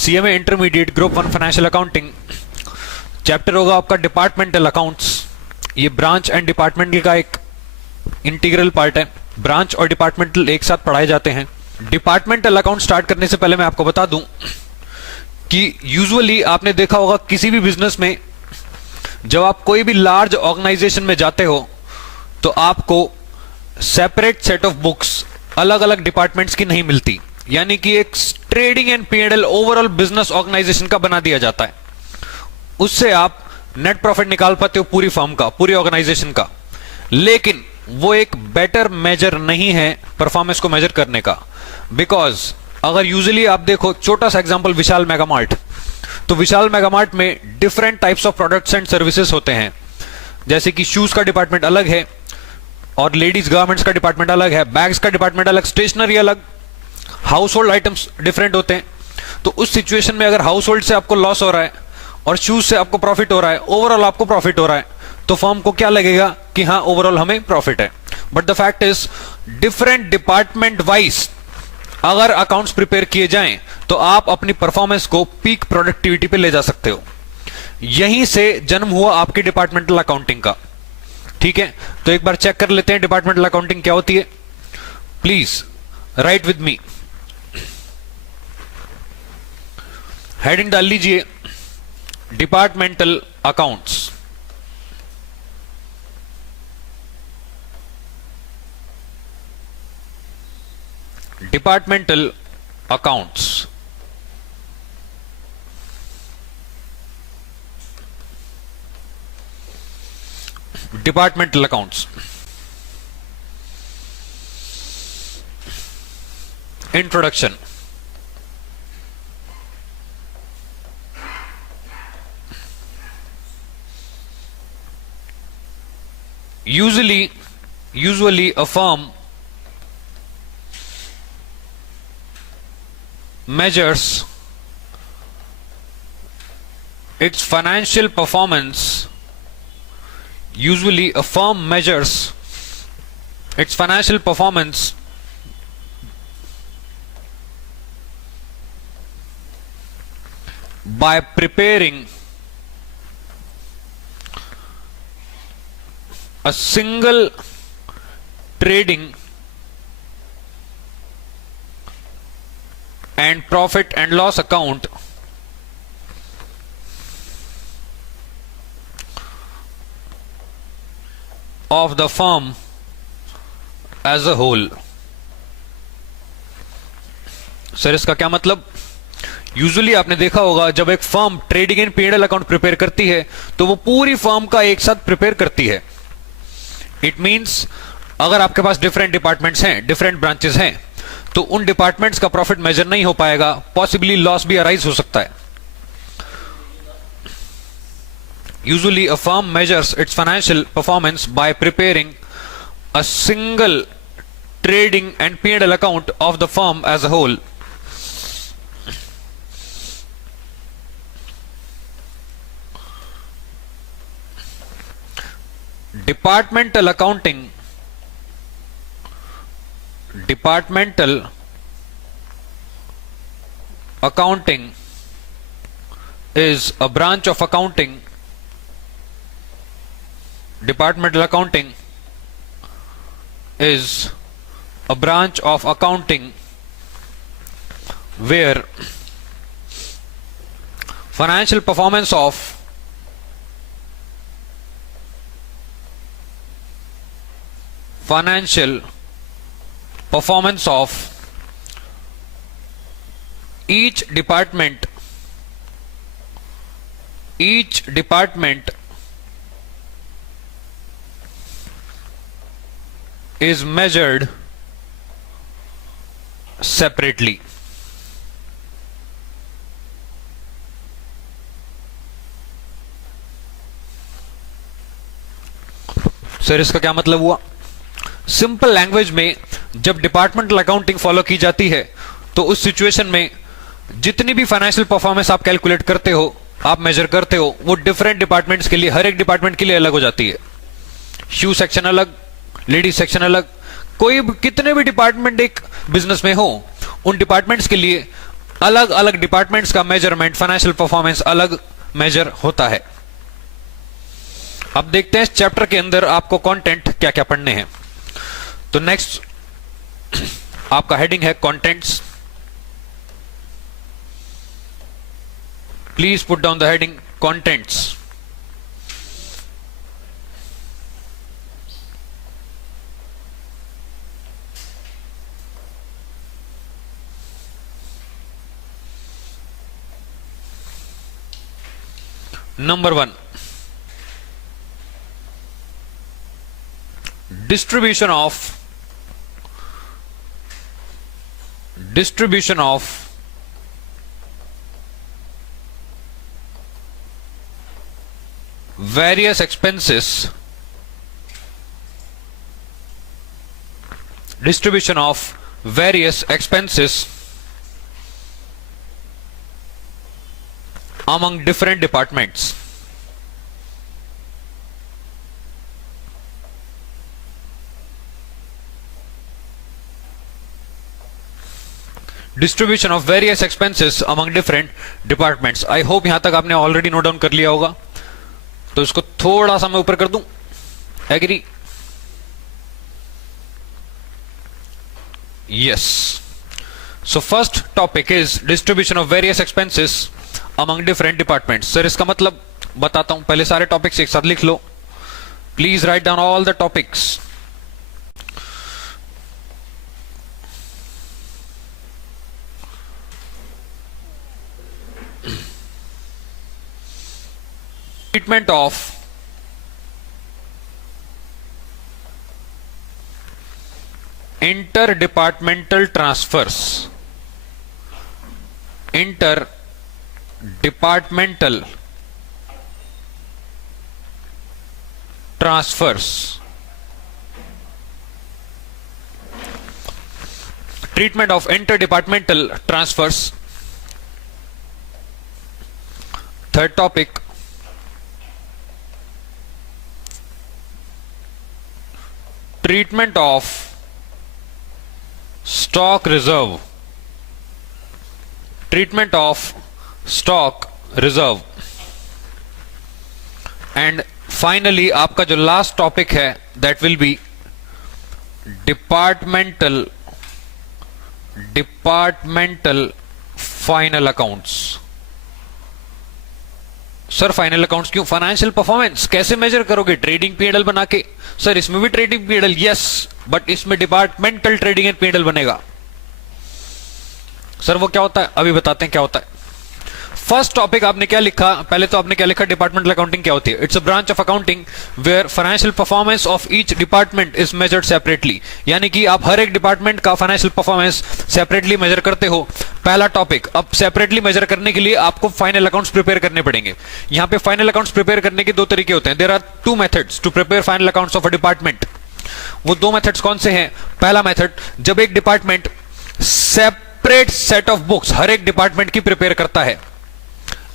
CMA intermediate group 1 financial accounting chapter होगा आपका departmental accounts. ये ब्रांच एंड डिपार्टमेंटल का एक इंटीग्रल पार्ट है। ब्रांच और डिपार्टमेंटल एक साथ पढ़ाए जाते हैं। डिपार्टमेंटल अकाउंट स्टार्ट करने से पहले मैं आपको बता दूं कि यूजुअली आपने देखा होगा किसी भी बिजनेस में जब आप कोई भी लार्ज ऑर्गेनाइजेशन में जाते हो तो आपको सेपरेट सेट ऑफ बुक्स अलग अलग डिपार्टमेंट्स की नहीं मिलती, यानी कि एक trading and PNL overall business organisation का बना दिया जाता है। उससे आप नेट प्रॉफिट निकाल पाते हो पूरी फर्म का, पूरी ऑर्गेनाइजेशन का। लेकिन वो एक बेटर मेजर नहीं है परफॉर्मेंस को मेजर करने का, बिकॉज अगर यूजुअली आप देखो, छोटा सा एग्जांपल विशाल मेगामार्ट, तो विशाल मेगामार्ट में different types of products and services होते हैं। जैसे कि शूज का डिपार्टमेंट अलग है और लेडीज गारमेंट्स का डिपार्टमेंट अलग है, बैग्स का डिपार्टमेंट अलग, स्टेशनरी अलग, हाउस होल्ड आइटम्स डिफरेंट होते हैं। तो उस सिचुएशन में अगर हाउस होल्ड से आपको लॉस हो रहा है और शूज से आपको प्रॉफिट हो रहा है, ओवरऑल आपको प्रॉफिट हो रहा है, तो फर्म को क्या लगेगा कि हाँ ओवरऑल हमें प्रॉफिट है। But the fact is different department wise अगर अकाउंट्स प्रिपेयर किए जाएं तो आप अपनी परफॉर्मेंस को पीक प्रोडक्टिविटी पे ले जा सकते हो। यहीं से जन्म हुआ आपकी डिपार्टमेंटल अकाउंटिंग का। ठीक है, तो एक बार चेक कर लेते हैं डिपार्टमेंटल अकाउंटिंग क्या होती है। Please right with me. Heading डाल लीजिए departmental accounts. Departmental accounts departmental accounts introduction. usually a firm measures its financial performance. Usually a firm measures its financial performance by preparing a single trading and profit and loss account of the firm as a whole. Sir इसका क्या मतलब? Usually आपने देखा होगा जब एक firm trading and PNL account prepare करती है तो वो पूरी फर्म का एक साथ प्रिपेयर करती है। इट मींस अगर आपके पास डिफरेंट डिपार्टमेंट्स हैं, डिफरेंट ब्रांचेस हैं, तो उन डिपार्टमेंट्स का प्रॉफिट मेजर नहीं हो पाएगा, पॉसिबली लॉस भी अराइज हो सकता है। Usually a firm measures its financial performance by preparing a single trading and PNL account of the firm as a whole. Departmental accounting is a branch of accounting. Departmental accounting is a branch of accounting where financial performance of each department is measured separately. Sir इसका क्या मतलब हुआ? Simple language में जब departmental accounting follow की जाती है तो उस सिचुएशन में जितनी भी फाइनेंशियल परफॉर्मेंस आप कैलकुलेट करते हो, आप मेजर करते हो, वो डिफरेंट डिपार्टमेंट्स के लिए, हर एक डिपार्टमेंट के लिए अलग हो जाती है। शू सेक्शन अलग, लेडीज सेक्शन अलग, कोई कितने भी डिपार्टमेंट एक बिजनेस में हो, उन डिपार्टमेंट्स के लिए अलग अलग डिपार्टमेंट्स का मेजरमेंट, फाइनेंशियल परफॉर्मेंस अलग मेजर होता है। अब देखते हैं इस चैप्टर के अंदर आपको कंटेंट क्या क्या पढ़ने हैं। तो नेक्स्ट आपका हेडिंग है contents. Please put down the heading contents. Number 1, distribution of various expenses, distribution of various expenses among different departments। Distribution of various expenses among different departments. I hope यहां तक आपने ऑलरेडी नोट डाउन कर लिया होगा, तो इसको थोड़ा सा मैं ऊपर कर दूं। Agree? Yes. So first topic is distribution of various expenses among different departments. Sir इसका मतलब बताता हूं, पहले सारे टॉपिक्स एक साथ लिख लो। Please write down all the topics. Treatment of interdepartmental transfers, interdepartmental transfers, treatment of interdepartmental transfers। Third topic, treatment of stock reserve, treatment of stock reserve। And finally आपका जो लास्ट टॉपिक है that will be departmental final accounts. Sir final accounts क्यों? Financial performance कैसे major करोगे? Trading PNL बना के। Sir इसमें भी ट्रेडिंग पीएनएल, यस, बट इसमें डिपार्टमेंटल ट्रेडिंग एंड पीएनएल बनेगा। सर वो क्या होता है? अभी बताते हैं क्या होता है। फर्स्ट टॉपिक आपने क्या लिखा? पहले तो आपने क्या लिखा? डिपार्टमेंटल अकाउंटिंग क्या होती है? It's a branch of accounting where financial performance of each department is measured separately. यानी कि आप हर एक डिपार्टमेंट का फाइनेंशियल परफॉर्मेंस सेपरेटली मेजर करते हो। पहला टॉपिक। अब सेपरेटली मेजर करने के लिए आपको फाइनल अकाउंट्स प्रिपेयर करने पड़ेंगे। यहां पे फाइनल अकाउंट्स प्रिपेयर करने के दो तरीके होते हैं। There are two methods to prepare final accounts of a department. वो दो मेथड्स कौन से हैं? पहला मेथड, जब एक department separate set of books हर एक डिपार्टमेंट की प्रिपेयर करता है।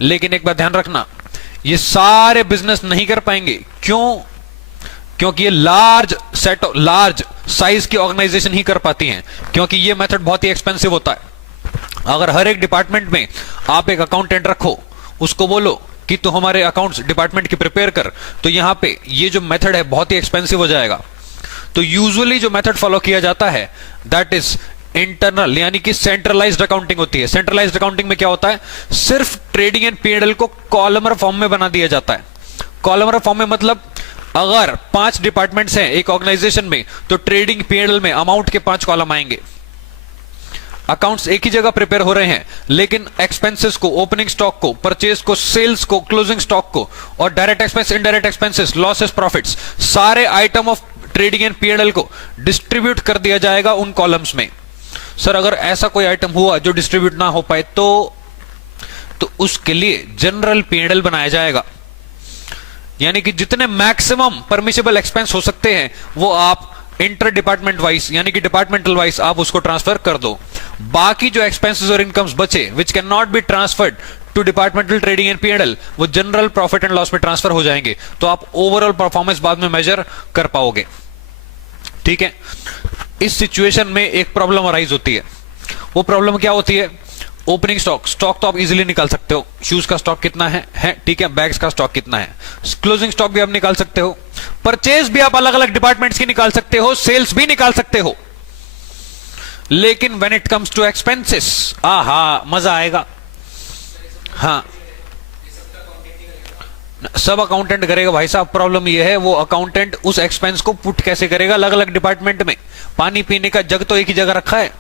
लेकिन एक बात ध्यान रखना, ये सारे बिजनेस नहीं कर पाएंगे। क्यों? क्योंकि ये लार्ज साइज की ऑर्गेनाइजेशन ही कर पाती हैं, क्योंकि ये मेथड बहुत ही एक्सपेंसिव होता है। अगर हर एक डिपार्टमेंट में आप एक अकाउंटेंट रखो, उसको बोलो कि तू हमारे अकाउंट्स डिपार्टमेंट की प्रिपेयर कर, तो यहां पे ये जो मेथड है बहुत ही एक्सपेंसिव हो जाएगा। तो यूजुअली जो मेथड फॉलो किया जाता है दैट इज इंटरनल, यानी कि सेंट्रलाइज्ड अकाउंटिंग होती है। सेंट्रलाइज्ड अकाउंटिंग में क्या होता है? सिर्फ ट्रेडिंग एंड पीएनएल को कॉलमर फॉर्म में बना दिया जाता है। कॉलमर फॉर्म में मतलब अगर 5 डिपार्टमेंट्स हैं एक ऑर्गेनाइजेशन में, तो ट्रेडिंग पीएनएल में अमाउंट के 5 कॉलम आएंगे। अकाउंट्स एक ही जगह प्रिपेयर हो रहे हैं, लेकिन एक्सपेंसेस को, ओपनिंग स्टॉक को, परचेज को, सेल्स को, क्लोजिंग स्टॉक को, और direct expense, indirect expenses, losses, profits, सारे item of trading and P&L को डिस्ट्रीब्यूट कर दिया जाएगा उन कॉलम्स में। सर अगर ऐसा कोई आइटम हुआ जो डिस्ट्रीब्यूट ना हो पाए तो उसके लिए जनरल पीएनएल बनाया जाएगा। यानी कि जितने मैक्सिमम परमिसिबल एक्सपेंस हो सकते हैं वो आप इंटर डिपार्टमेंट वाइज, यानी कि डिपार्टमेंटल वाइज आप उसको ट्रांसफर कर दो। बाकी जो एक्सपेंसेस और इनकम्स बचे which can not be transferred to departmental trading and PNL, वो जनरल प्रॉफिट एंड लॉस में ट्रांसफर हो जाएंगे। तो आप ओवरऑल परफॉर्मेंस बाद में मेजर कर पाओगे। ठीक है। इस सिचुएशन में एक प्रॉब्लम अराइज होती है। वो प्रॉब्लम क्या होती है? ओपनिंग स्टॉक, स्टॉक तो आप इजीली निकाल सकते हो, शूज का स्टॉक कितना है ठीक है, बैग्स का स्टॉक कितना है, क्लोजिंग स्टॉक भी आप निकाल सकते हो, परचेज भी आप अलग अलग डिपार्टमेंट्स की निकाल सकते हो, सेल्स भी निकाल सकते हो। लेकिन when it comes to expenses, आहा मजा आएगा। हाँ, सब अकाउंटेंट करेगा भाई साहब। प्रॉब्लम ये है वो अकाउंटेंट उस एक्सपेंस को पुट कैसे करेगा अलग अलग डिपार्टमेंट में। पानी पीने का जग तो एक ही जगह रखा है,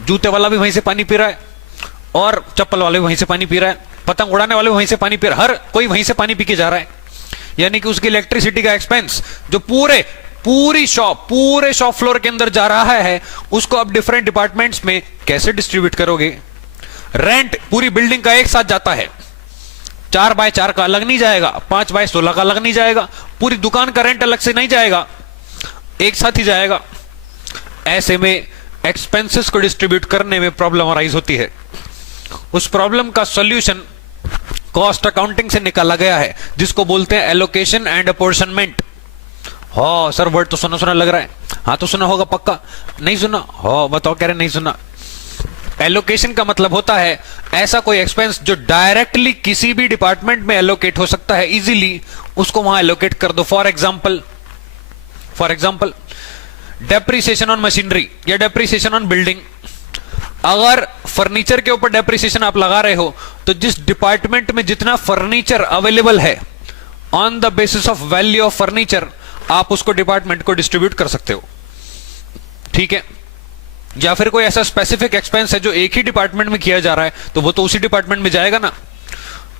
जूते वाला भी वहीं से पानी पी रहा है और चप्पल वाले भी वहीं से पानी पी रहा है, पतंग उड़ाने वाले भी वहीं से पानी पी रहा है, हर कोई वहीं से पानी पी के जा रहा है। यानी कि उसकी इलेक्ट्रिसिटी का एक्सपेंस जो पूरे शॉप फ्लोर के अंदर जा रहा है, उसको अब डिफरेंट डिपार्टमेंट्स में कैसे डिस्ट्रीब्यूट करोगे। रेंट पूरी बिल्डिंग का एक साथ जाता है, 4x4 का अलग नहीं जाएगा, 5x16 का अलग नहीं जाएगा, पूरी दुकान का रेंट अलग से नहीं जाएगा, एक साथ ही जाएगा। ऐसे में एक्सपेंसेस को डिस्ट्रीब्यूट करने में प्रॉब्लम अराइज होती है। उस प्रॉब्लम का सॉल्यूशन कॉस्ट अकाउंटिंग से निकाला गया है, जिसको बोलते हैं एलोकेशन एंड अपॉर्शनमेंट। हो सर, वर्ड तो सुना सुना लग रहा है। हाँ तो सुना होगा पक्का, नहीं सुना हो बताओ, कह रहे नहीं सुना। एलोकेशन का मतलब होता है ऐसा कोई एक्सपेंस जो डायरेक्टली किसी भी डिपार्टमेंट में एलोकेट हो सकता है इजीली, उसको वहां एलोकेट कर दो। For example depreciation on machinery या डेप्रिसिएशन ऑन बिल्डिंग। अगर फर्नीचर के ऊपर डेप्रिसिएशन आप लगा रहे हो तो जिस डिपार्टमेंट में जितना फर्नीचर अवेलेबल है, on the basis of value of furniture आप उसको डिपार्टमेंट को डिस्ट्रीब्यूट कर सकते हो, ठीक है। या फिर कोई ऐसा स्पेसिफिक एक्सपेंस है जो एक ही डिपार्टमेंट में किया जा रहा है, तो वो तो उसी डिपार्टमेंट में जाएगा ना।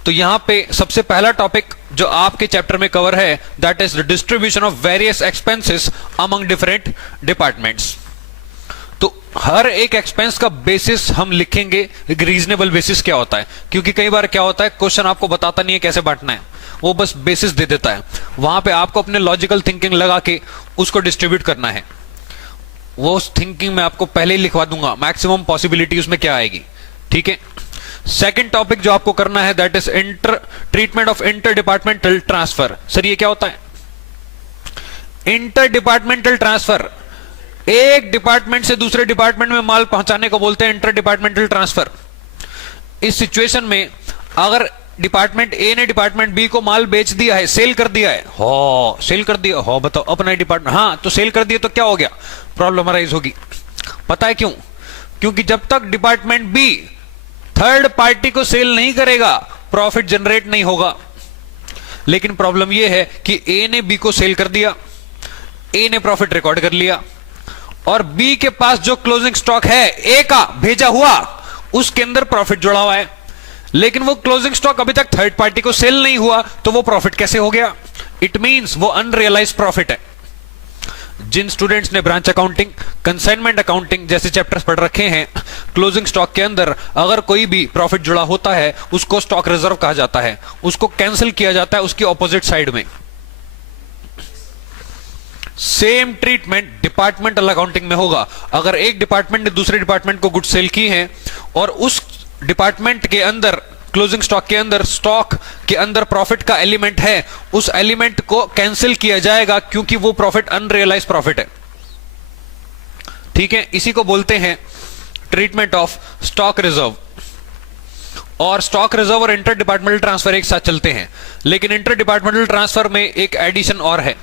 तो यहां पे सबसे पहला टॉपिक जो आपके चैप्टर में कवर है, that is the distribution of various expenses among different departments. तो हर एक एक्सपेंस का बेसिस हम लिखेंगे, एक रीजनेबल बेसिस क्या होता है, क्योंकि कई बार क्या होता है क्वेश्चन आपको बताता नहीं है कैसे बांटना है, वो बस बेसिस दे देता है। वहां पे आपको अपने लॉजिकल थिंकिंग लगा के उसको डिस्ट्रीब्यूट करना है। वो उस थिंकिंग में आपको पहले ही लिखवा दूंगा, मैक्सिमम पॉसिबिलिटी उसमें क्या आएगी, ठीक है। सेकंड टॉपिक जो आपको करना है that is treatment of inter departmental transfer. Sir ये क्या होता है? इंटर डिपार्टमेंटल ट्रांसफर, एक डिपार्टमेंट से दूसरे डिपार्टमेंट में माल पहुंचाने को बोलते हैं इंटर डिपार्टमेंटल ट्रांसफर। इस सिचुएशन में अगर डिपार्टमेंट ए ने डिपार्टमेंट बी को माल बेच दिया है, सेल कर दिया है, हो सेल कर दिया हो, बताओ अपना डिपार्टमेंट, हाँ तो सेल कर दिया तो क्या हो गया, प्रॉब्लम अराइज होगी। पता है क्यों? क्योंकि जब तक डिपार्टमेंट बी थर्ड पार्टी को सेल नहीं करेगा प्रॉफिट जनरेट नहीं होगा। लेकिन प्रॉब्लम यह है कि ए ने बी को सेल कर दिया, ए ने प्रॉफिट रिकॉर्ड कर लिया, और बी के पास जो क्लोजिंग स्टॉक है ए का भेजा हुआ उसके अंदर प्रॉफिट जुड़ा हुआ है, लेकिन वो क्लोजिंग स्टॉक अभी तक थर्ड पार्टी को सेल नहीं हुआ, तो वो प्रॉफिट कैसे हो गया? इट मींस वो अनरियलाइज्ड प्रॉफिट है। जिन स्टूडेंट्स ने ब्रांच अकाउंटिंग, कंसाइनमेंट अकाउंटिंग जैसे चैप्टर्स पढ़ रखे हैं, क्लोजिंग स्टॉक के अंदर अगर कोई भी प्रॉफिट जुड़ा होता है उसको स्टॉक रिजर्व कहा जाता है, उसको कैंसिल किया जाता है उसकी ऑपोजिट साइड में। सेम ट्रीटमेंट डिपार्टमेंटल अकाउंटिंग में होगा। अगर एक डिपार्टमेंट ने दूसरे डिपार्टमेंट को गुड सेल की है और उस डिपार्टमेंट के अंदर क्लोजिंग स्टॉक के अंदर स्टॉक के अंदर प्रॉफिट का एलिमेंट है, उस एलिमेंट को कैंसिल किया जाएगा क्योंकि वो प्रॉफिट अनरियलाइज प्रॉफिट है, ठीक है। इसी को बोलते हैं ट्रीटमेंट ऑफ स्टॉक रिजर्व। और स्टॉक रिजर्व और इंटर डिपार्टमेंटल ट्रांसफर एक साथ चलते हैं, लेकिन इंटर डिपार्टमेंटल ट्रांसफर में एक एडिशन और है,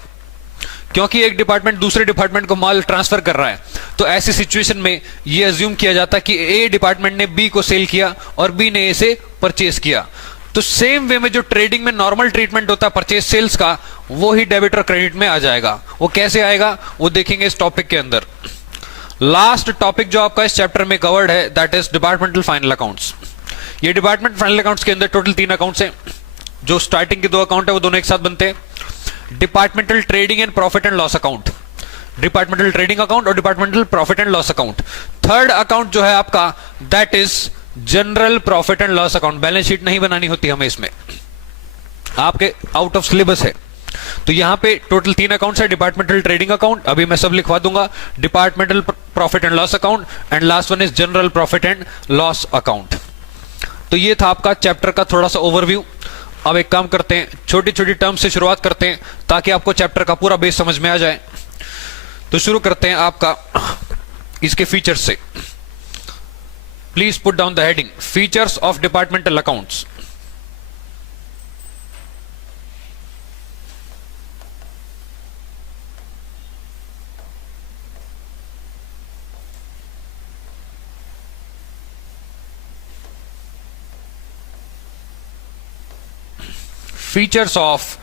क्योंकि एक डिपार्टमेंट दूसरे डिपार्टमेंट को माल ट्रांसफर कर रहा है, तो ऐसी सिचुएशन में यह अज्यूम किया जाता है कि ए डिपार्टमेंट ने बी को सेल किया और बी ने ए से परचेज किया। तो सेम वे में जो ट्रेडिंग में नॉर्मल ट्रीटमेंट होता है परचेज सेल्स का, वो ही डेबिट और क्रेडिट में आ जाएगा। वो कैसे आएगा वो देखेंगे इस टॉपिक के अंदर। लास्ट टॉपिक जो आपका इस चैप्टर में कवर्ड है that is departmental final accounts. ये डिपार्टमेंट फाइनल अकाउंट्स के अंदर टोटल 3 अकाउंट्स हैं। जो स्टार्टिंग के 2 अकाउंट है वो दोनों एक साथ बनते हैं, departmental trading and profit and loss account, departmental trading account और departmental profit and loss account. Third account जो है आपका that is general profit and loss account. Balance sheet नहीं बनानी होती हमें, इसमें आपके आउट ऑफ सिलेबस है। तो यहां पे टोटल 3 अकाउंट्स है, डिपार्टमेंटल ट्रेडिंग अकाउंट, अभी मैं सब लिखवा दूंगा, departmental profit and loss account, and last one is general profit and loss account. तो ये था आपका चैप्टर का थोड़ा सा ओवरव्यू। अब एक काम करते हैं, छोटी छोटी टर्म से शुरुआत करते हैं ताकि आपको चैप्टर का पूरा बेस समझ में आ जाए। तो शुरू करते हैं आपका इसके फीचर्स से। Please put down the heading features of departmental accounts. Features of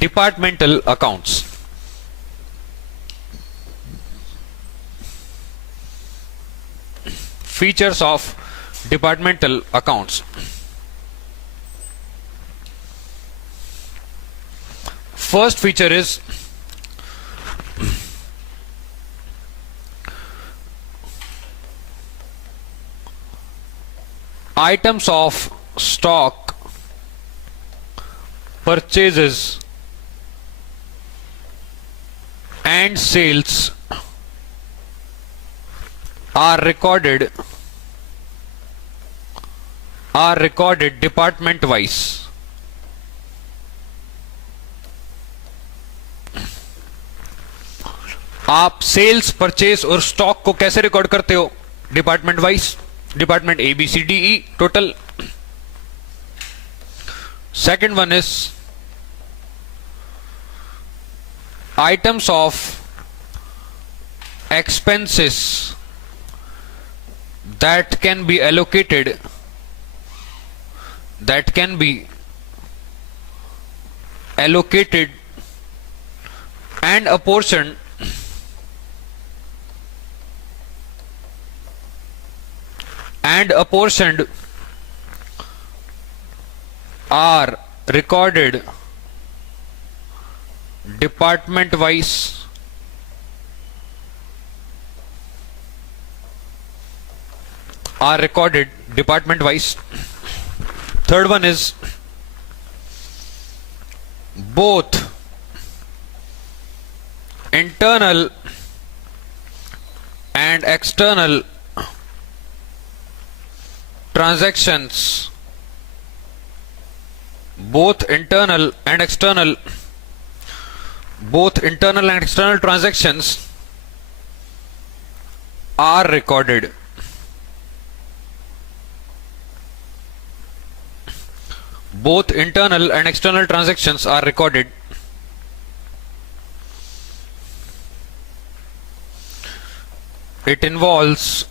departmental accounts. Features of departmental accounts. First feature is items of stock purchases and sales are recorded department wise. आप sales purchase और stock को कैसे record करते हो? Department wise, department A B C D E total. Second one is items of expenses that can be allocated and apportioned are recorded department wise. Third one is both internal and external transactions, both internal and external transactions are recorded. Both internal and external transactions are recorded. It involves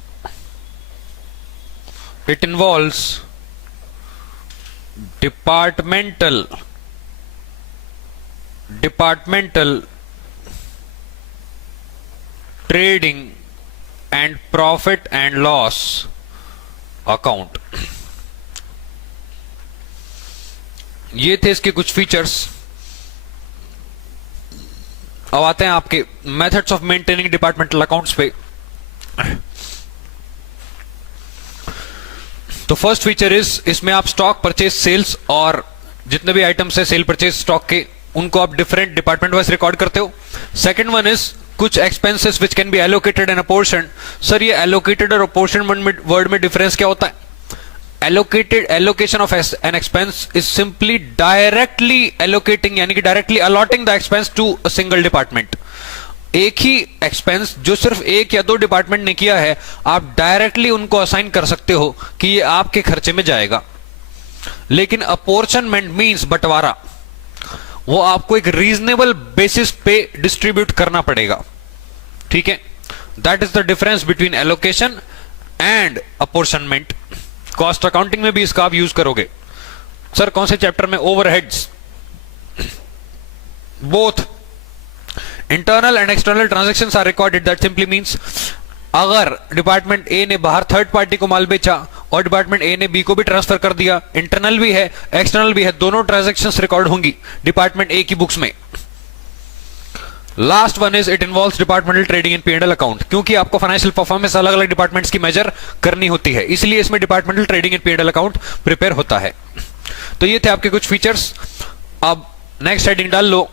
departmental trading and profit and loss account. ये थे इसके कुछ features. अब आते हैं आपके methods of maintaining departmental accounts पे. तो फर्स्ट फीचर इज, इसमें आप स्टॉक परचेज सेल्स और जितने भी आइटम्स है सेल परचेज स्टॉक के, उनको आप डिफरेंट डिपार्टमेंट वाइज रिकॉर्ड करते हो. सेकंड वन इज कुछ expenses which can be allocated and apportioned. Sir ये एलोकेटेड और अपोर्शन्ड वर्ड में डिफरेंस क्या होता है? Allocation of an expense is simply directly allocating, यानी कि directly allotting the expense to a single department. एक ही एक्सपेंस जो सिर्फ एक या दो डिपार्टमेंट ने किया है, आप डायरेक्टली उनको असाइन कर सकते हो कि ये आपके खर्चे में जाएगा. लेकिन अपॉर्चनमेंट मींस बंटवारा, वो आपको एक रीजनेबल बेसिस पे डिस्ट्रीब्यूट करना पड़ेगा. ठीक है, that is the difference between allocation and apportionment. Cost accounting में भी इसका आप यूज करोगे. सर कौन से चैप्टर में? Overheads. Both internal and external transactions are recorded. That simply means अगर डिपार्टमेंट ए ने बाहर थर्ड पार्टी को माल बेचा और डिपार्टमेंट ए ने बी को भी ट्रांसफर कर दिया, इंटरनल भी है एक्सटर्नल भी है, दोनों ट्रांजैक्शंस रिकॉर्ड होंगी डिपार्टमेंट ए की बुक्स में. Last one is it involves departmental trading and P&L account. क्योंकि आपको फाइनेंशियल परफॉर्मेंस अलग अलग डिपार्टमेंट्स की मेजर करनी होती है, इसलिए इसमें departmental trading and P&L account prepare होता है. तो ये थे आपके कुछ फीचर्स. अब नेक्स्ट हेडिंग डाल लो,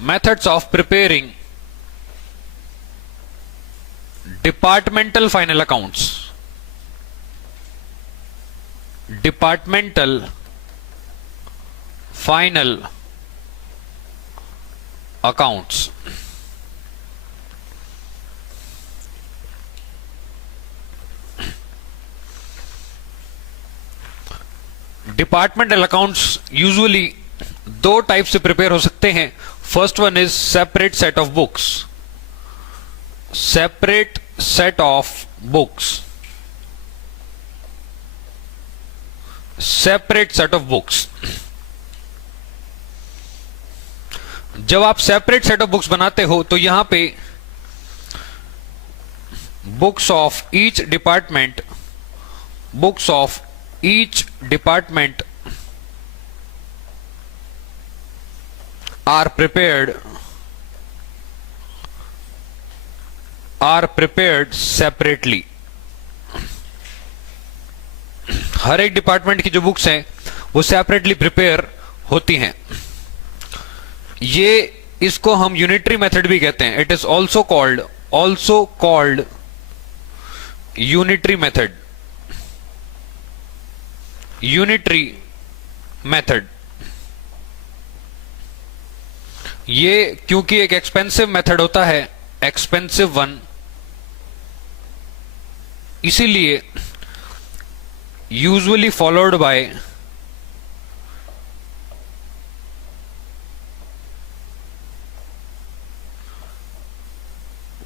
methods of preparing departmental final accounts. Departmental final accounts. Departmental accounts usually दो टाइप से प्रिपेयर हो सकते हैं। First one is separate set of books. Separate set of books. Separate set of books. जब आप separate set of books बनाते हो तो यहां पे books of each department, books of each department are prepared separately। हर एक डिपार्टमेंट की जो बुक्स हैं वो सेपरेटली प्रिपेयर होती हैं। ये इसको हम यूनिटरी मेथड भी कहते हैं। It is also called unitary method. Unitary method ये क्योंकि एक एक्सपेंसिव मेथड होता है, एक्सपेंसिव वन, इसीलिए usually followed by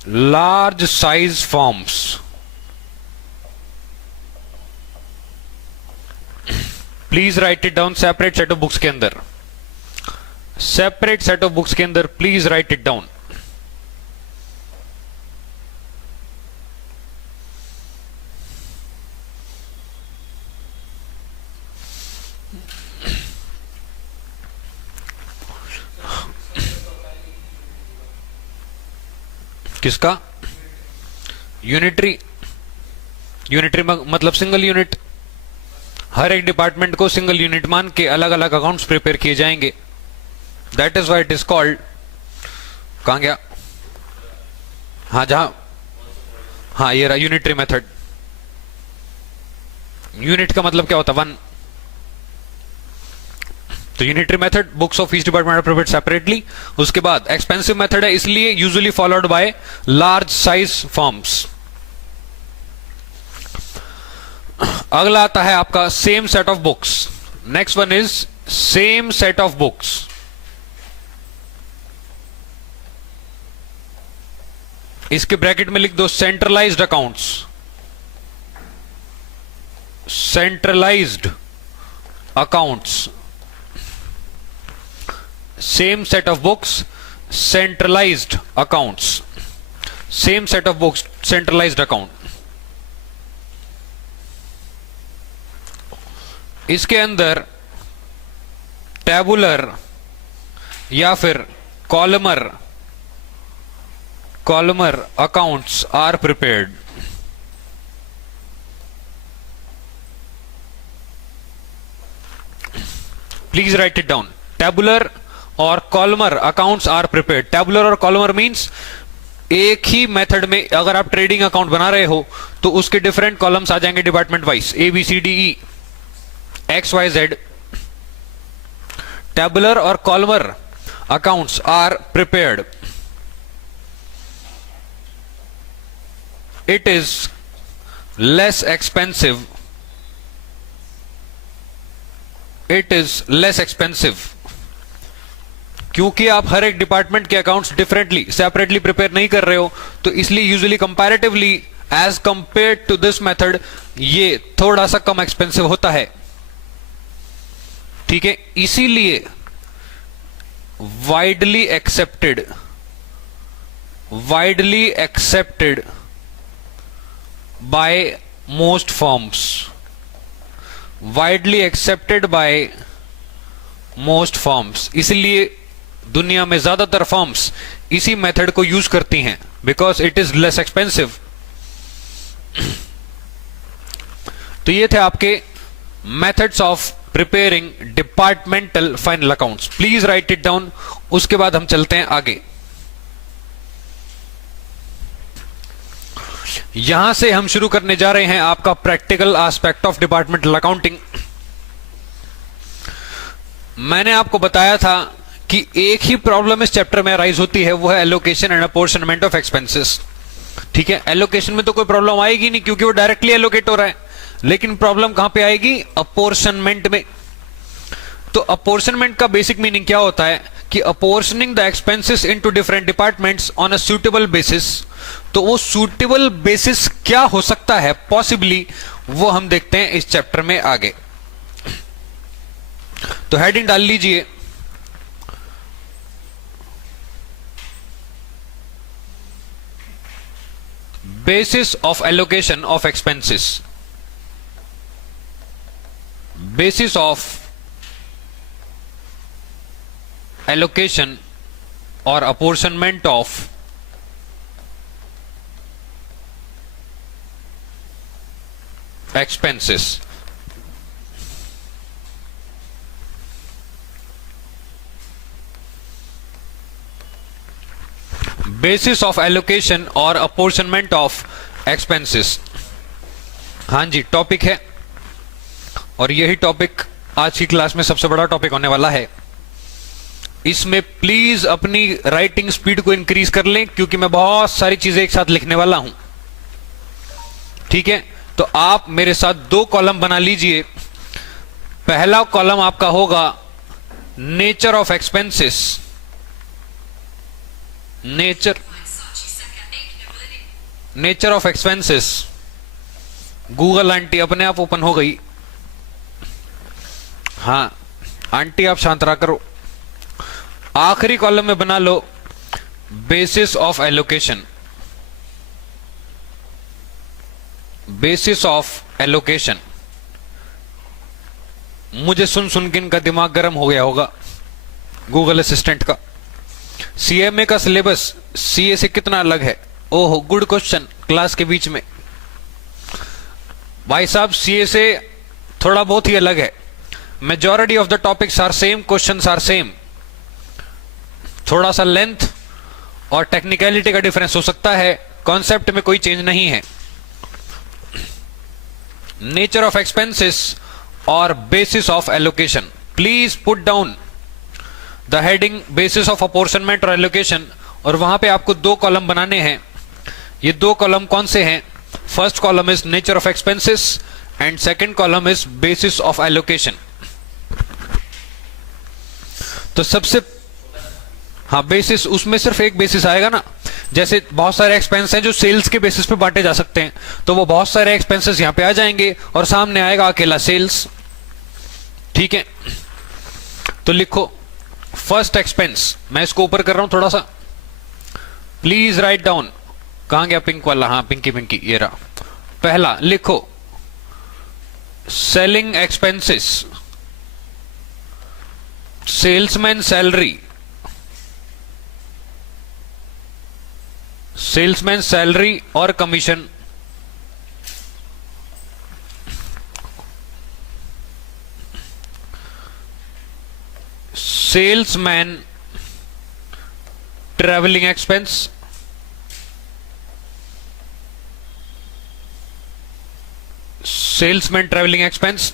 large size forms. Please write it down separate set of books के अंदर। सेपरेट सेट ऑफ बुक्स के अंदर प्लीज राइट इट डाउन। किसका? यूनिटरी। यूनिटरी मतलब सिंगल यूनिट। हर एक डिपार्टमेंट को सिंगल यूनिट मान के अलग अलग अकाउंट्स प्रिपेयर किए जाएंगे। That is why it is called, कहां गया? हाँ जहां, हाँ ये रहा यूनिटरी मेथड। यूनिट का मतलब क्या होता है? वन। तो unitary method, books of each department are prepared separately. उसके बाद एक्सपेंसिव मेथड है, इसलिए usually followed by large size forms. अगला आता है आपका same set of books. Next one is same set of books. इसके ब्रैकेट में लिख दो centralised accounts. Centralised accounts. Same set of books, centralised accounts. Same set of books, centralised account. इसके अंदर टैबुलर या फिर columnar accounts are prepared. Please write it down. Tabular और columnar accounts are prepared. Tabular और columnar means एक ही method में अगर आप ट्रेडिंग अकाउंट बना रहे हो तो उसके डिफरेंट कॉलम्स आ जाएंगे department wise, A B C D E X Y Z. Tabular और columnar accounts are prepared. It is less expensive. It is less expensive. क्योंकि आप हर एक डिपार्टमेंट के अकाउंट्स डिफरेंटली सेपरेटली प्रिपेयर नहीं कर रहे हो, तो इसलिए usually comparatively as compare to this method ये थोड़ा सा कम एक्सपेंसिव होता है। ठीक है, इसीलिए widely accepted by most firms, widely accepted by most firms। इसलिए दुनिया में ज्यादातर फर्म्स इसी मेथड को यूज करती हैं because it is less expensive. तो ये थे आपके methods of preparing departmental final accounts. Please write it down. उसके बाद हम चलते हैं आगे। यहां से हम शुरू करने जा रहे हैं आपका practical aspect of departmental accounting. मैंने आपको बताया था कि एक ही प्रॉब्लम इस चैप्टर में राइज होती है, वो है allocation and apportionment of expenses. ठीक है, एलोकेशन में तो कोई प्रॉब्लम आएगी नहीं क्योंकि वो डायरेक्टली एलोकेट हो रहा है, लेकिन प्रॉब्लम कहां पे आएगी? अपोर्शनमेंट में। तो अपोर्शनमेंट का बेसिक मीनिंग क्या होता है कि apportioning the expenses into different departments on a suitable basis. तो वो सूटेबल बेसिस क्या हो सकता है पॉसिबली, वो हम देखते हैं इस चैप्टर में आगे। तो हेडिंग डाल लीजिए, basis of allocation of expenses. Basis of allocation और apportionment of expenses. Basis of allocation और अपोर्शनमेंट ऑफ एक्सपेंसेस, हाँ जी टॉपिक है, और यही टॉपिक आज की क्लास में सबसे बड़ा टॉपिक होने वाला है। इसमें प्लीज अपनी राइटिंग स्पीड को इंक्रीज कर लें क्योंकि मैं बहुत सारी चीजें एक साथ लिखने वाला हूं। ठीक है, तो आप मेरे साथ दो कॉलम बना लीजिए। पहला कॉलम आपका होगा nature of expenses. Nature of expenses. Google aunty अपने आप ओपन हो गई। हाँ आंटी आप शांत रहा करो। आखिरी कॉलम में बना लो basis of allocation. Basis of allocation. मुझे सुन सुन के इनका दिमाग गर्म हो गया होगा गूगल असिस्टेंट का। सीएमए का सिलेबस सीए से कितना अलग है? ओहो गुड क्वेश्चन क्लास के बीच में। भाई साहब सीए से थोड़ा बहुत ही अलग है। Majority of the topics are same, questions are same. थोड़ा सा लेंथ और टेक्निकलिटी का डिफरेंस हो सकता है, कॉन्सेप्ट में कोई चेंज नहीं है। नेचर ऑफ एक्सपेंसेस और basis of allocation. Please put down the heading basis of apportionment और एलोकेशन, और वहां पे आपको दो कॉलम बनाने हैं। ये दो कॉलम कौन से हैं? First column is nature of expenses and second column is basis of allocation. तो सबसे हाँ बेसिस, उसमें सिर्फ एक बेसिस आएगा ना। जैसे बहुत सारे एक्सपेंस हैं जो सेल्स के बेसिस पे बांटे जा सकते हैं, तो वो बहुत सारे एक्सपेंसेस यहां पे आ जाएंगे और सामने आएगा अकेला सेल्स। ठीक है, तो लिखो फर्स्ट एक्सपेंस। मैं इसको ऊपर कर रहा हूं थोड़ा सा, प्लीज राइट डाउन। कहां गया पिंक वाला? हाँ पिंकी पिंकी, ये रहा। पहला लिखो selling expenses, salesman salary. Salesman salary और commission. Salesman travelling expense. Salesman travelling expense.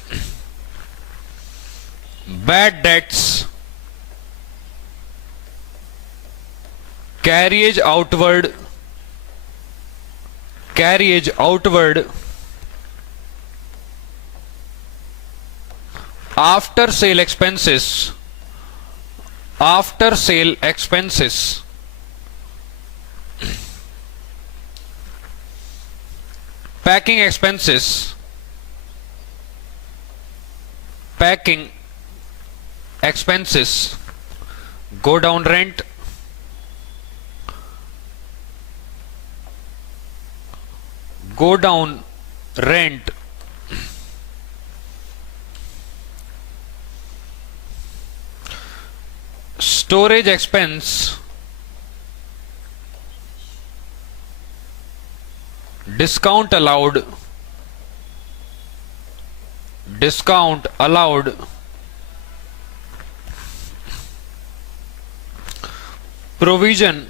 Bad debts, carriage outward, carriage outward, after sale expenses, after sale expenses, packing expenses, packing expenses, godown rent, go down rent, storage expense, discount allowed, discount allowed, provision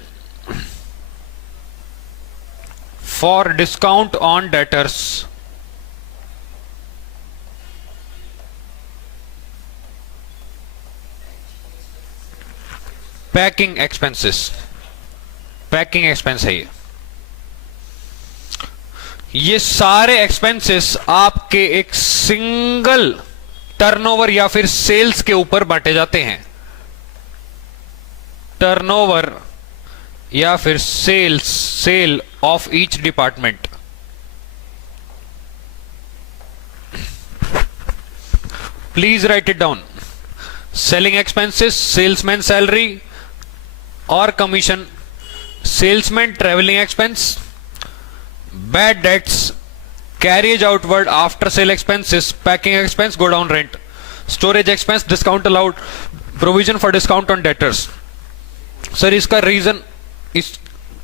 for discount on debtors, packing expenses, packing expense है ये सारे expenses आपके एक single turnover या फिर sales के ऊपर बांटे जाते हैं। टर्नओवर या फिर sale of each department. Please write it down. Selling expenses, salesman salary और commission, salesman travelling expense, bad debts, carriage outward after sale expenses, packing expense, godown rent, storage expense, discount allowed, provision for discount on debtors. Sir इसका reason, इस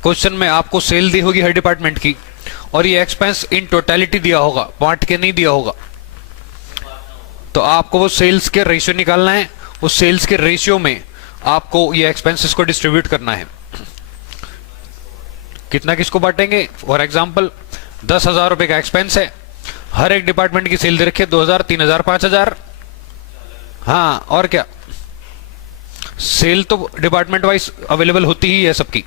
question में आपको cell दी होगी हर department की और ये expense in totality दिया होगा, बांट के नहीं दिया होगा। तो आपको वो सेल्स के रेशियो निकालना है, उस सेल्स के रेशियो में आपको ये एक्सपेंसेस को डिस्ट्रीब्यूट करना है। कितना किसको बांटेंगे? फॉर एग्जांपल 10,000 रुपए का एक्सपेंस है, हर एक डिपार्टमेंट की सेल दे रखी है 2,000, 3,000, 5,000। हाँ, और क्या, सेल तो डिपार्टमेंट वाइज अवेलेबल होती ही है सबकी।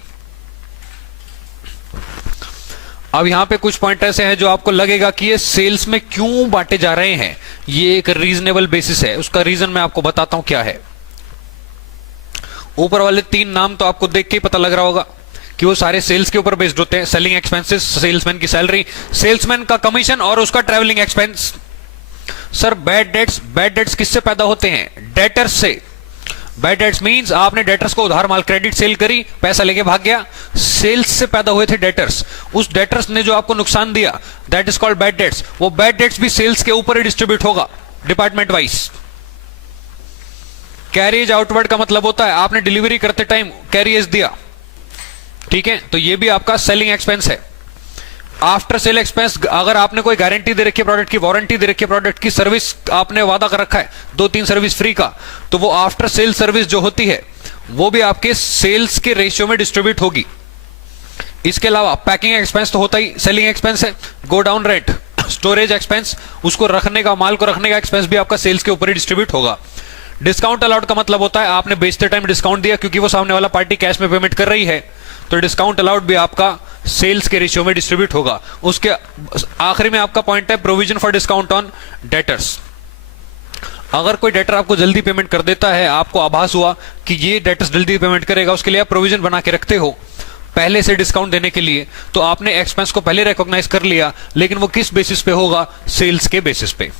अब यहां पे कुछ पॉइंट ऐसे हैं जो आपको लगेगा कि ये सेल्स में क्यों बांटे जा रहे हैं, ये एक रीजनेबल बेसिस है। उसका रीजन मैं आपको बताता हूं क्या है। ऊपर वाले 3 नाम तो आपको देख के ही पता लग रहा होगा कि वो सारे सेल्स के ऊपर बेस्ड होते हैं। सेलिंग एक्सपेंसेस, सेल्समैन की सैलरी, सेल्समैन का कमीशन और उसका travelling expense. Sir bad debts किससे पैदा होते हैं? डेटर्स से। बैड डेट्स मींस आपने डेटर्स को उधार माल क्रेडिट सेल करी, पैसा लेके भाग गया, सेल्स से पैदा हुए थे डेटर्स। उस डेटर्स ने जो आपको नुकसान दिया, that is called bad debts. वो बैड डेट्स भी सेल्स के ऊपर ही डिस्ट्रीब्यूट होगा डिपार्टमेंट वाइज। कैरियज आउटवर्ड का मतलब होता है आपने डिलीवरी करते टाइम कैरियज दिया, ठीक है, तो ये भी आपका सेलिंग एक्सपेंस है। आफ्टर सेल एक्सपेंस, अगर आपने कोई गारंटी दे रखी है प्रोडक्ट की, वारंटी दे रखी है प्रोडक्ट की, सर्विस आपने वादा कर रखा है 2-3 सर्विस फ्री का, तो वो आफ्टर सेल सर्विस जो होती है वो भी आपके सेल्स के रेशियो में डिस्ट्रीब्यूट होगी। इसके अलावा पैकिंग एक्सपेंस तो होता ही सेलिंग एक्सपेंस है। Go down rate, storage expense, उसको रखने का, माल को रखने का एक्सपेंस भी आपका सेल्स के ऊपर ही डिस्ट्रीब्यूट होगा। डिस्काउंट अलाउड का मतलब होता है आपने बेचते टाइम डिस्काउंट दिया क्योंकि वो सामने वाला पार्टी कैश में पेमेंट कर रही है, तो डिस्काउंट अलाउड भी आपका सेल्स के रेशियो में डिस्ट्रीब्यूट होगा। उसके आखिरी में आपका पॉइंट है provision for discount on debtors. अगर कोई डेटर आपको जल्दी पेमेंट कर देता है, आपको आभास हुआ कि ये डेटर्स जल्दी पेमेंट करेगा, उसके लिए आप प्रोविजन बना के रखते हो पहले से डिस्काउंट देने के लिए, तो आपने एक्सपेंस को पहले रिकॉग्नाइज कर लिया, लेकिन वो किस बेसिस पे होगा? सेल्स के बेसिस पे।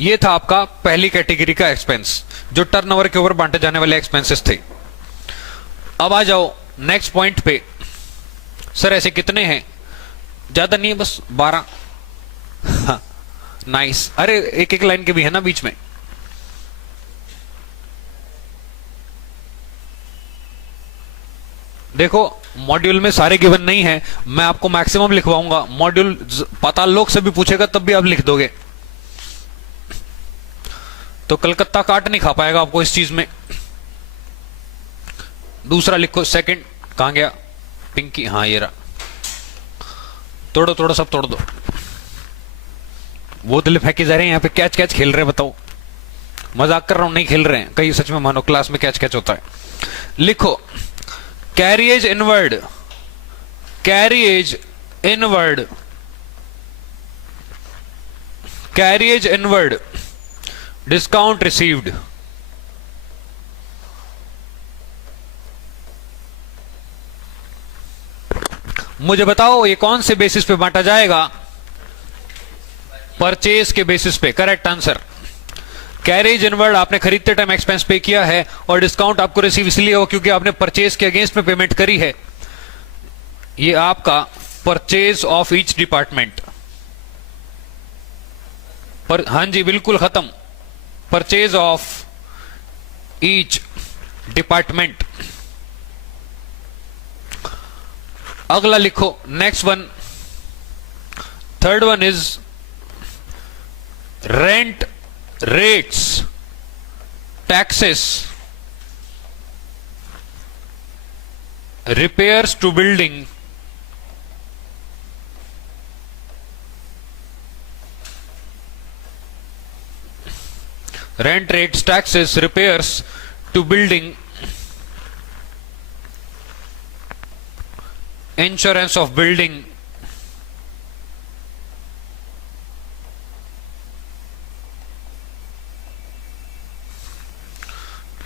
ये था आपका पहली कैटेगरी का एक्सपेंस जो टर्नओवर के ऊपर बांटे जाने वाले एक्सपेंसेस थे। अब आ जाओ नेक्स्ट पॉइंट पे। सर ऐसे कितने हैं? ज्यादा नहीं है, बस 12। हाँ, नाइस। अरे एक एक लाइन के भी है ना बीच में। देखो मॉड्यूल में सारे गिवन नहीं है, मैं आपको मैक्सिमम लिखवाऊंगा। मॉड्यूल पाताल लोक से भी पूछेगा तब भी आप लिख दोगे, तो कलकत्ता काट नहीं खा पाएगा आपको इस चीज में। दूसरा लिखो, सेकंड कहां गया? पिंकी, हाँ ये रहा। तोड़ो तोड़ो, सब तोड़ दो। वो दिल फेंके जा रहे हैं यहाँ पे, कैच कैच खेल रहे हैं। बताओ, मजाक कर रहा हूं, नहीं खेल रहे हैं कहीं, सच में मानो क्लास में कैच कैच होता है। लिखो carriage inward, carriage inward, carriage inward, discount received. मुझे बताओ ये कौन से बेसिस पे बांटा जाएगा? परचेज के बेसिस पे। Correct answer. कैरेज इनवर्ड आपने खरीदते टाइम एक्सपेंस पे किया है और डिस्काउंट आपको रिसीव इसलिए हो क्योंकि आपने परचेज के अगेंस्ट में पेमेंट करी है। ये आपका परचेज ऑफ ईच डिपार्टमेंट पर, हाँ जी बिल्कुल खत्म। Purchase of each department. अगला लिखो, next one, third one is rent, rates, taxes, repairs to building, rent, rates, taxes, repairs to building, insurance of building,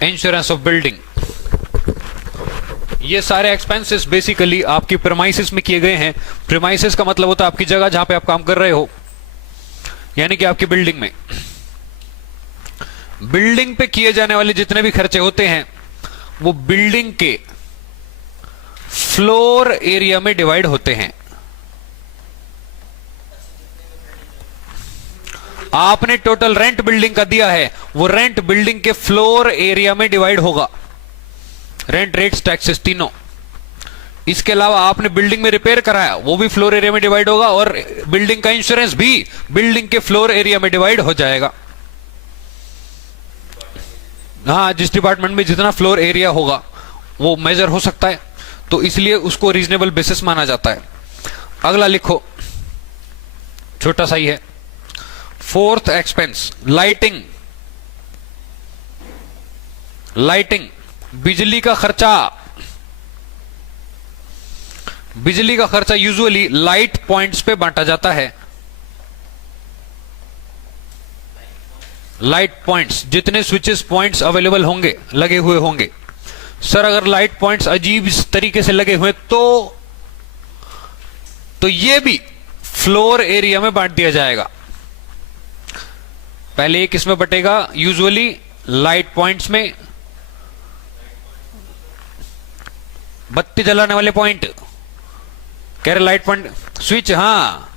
insurance of building, ये सारे expenses basically आपकी premises में किए गए हैं। प्रेमाइसिस का मतलब होता है आपकी जगह जहां पे आप काम कर रहे हो, यानी कि आपकी बिल्डिंग में। बिल्डिंग पे किए जाने वाले जितने भी खर्चे होते हैं वो बिल्डिंग के फ्लोर एरिया में डिवाइड होते हैं। आपने टोटल रेंट बिल्डिंग का दिया है, वो रेंट बिल्डिंग के फ्लोर एरिया में डिवाइड होगा, रेंट, रेट्स, टैक्सेस तीनों। इसके अलावा आपने बिल्डिंग में रिपेयर कराया, वो भी फ्लोर एरिया में डिवाइड होगा, और बिल्डिंग का इंश्योरेंस भी बिल्डिंग के फ्लोर एरिया में डिवाइड हो जाएगा। हाँ, जिस डिपार्टमेंट में जितना फ्लोर एरिया होगा वो मेजर हो सकता है, तो इसलिए उसको रीजनेबल बेसिस माना जाता है। अगला लिखो, छोटा सा ही है, फोर्थ एक्सपेंस, लाइटिंग। लाइटिंग, बिजली का खर्चा। बिजली का खर्चा यूजुअली लाइट पॉइंट्स पे बांटा जाता है। लाइट पॉइंट्स, जितने स्विचेस पॉइंट्स अवेलेबल होंगे, लगे हुए होंगे। सर अगर लाइट पॉइंट्स अजीब इस तरीके से लगे हुए तो ये भी फ्लोर एरिया में बांट दिया जाएगा। पहले ये किस में बटेगा? यूजुअली लाइट पॉइंट्स में, बत्ती जलाने वाले पॉइंट, कह रहे लाइट पॉइंट, स्विच। हाँ,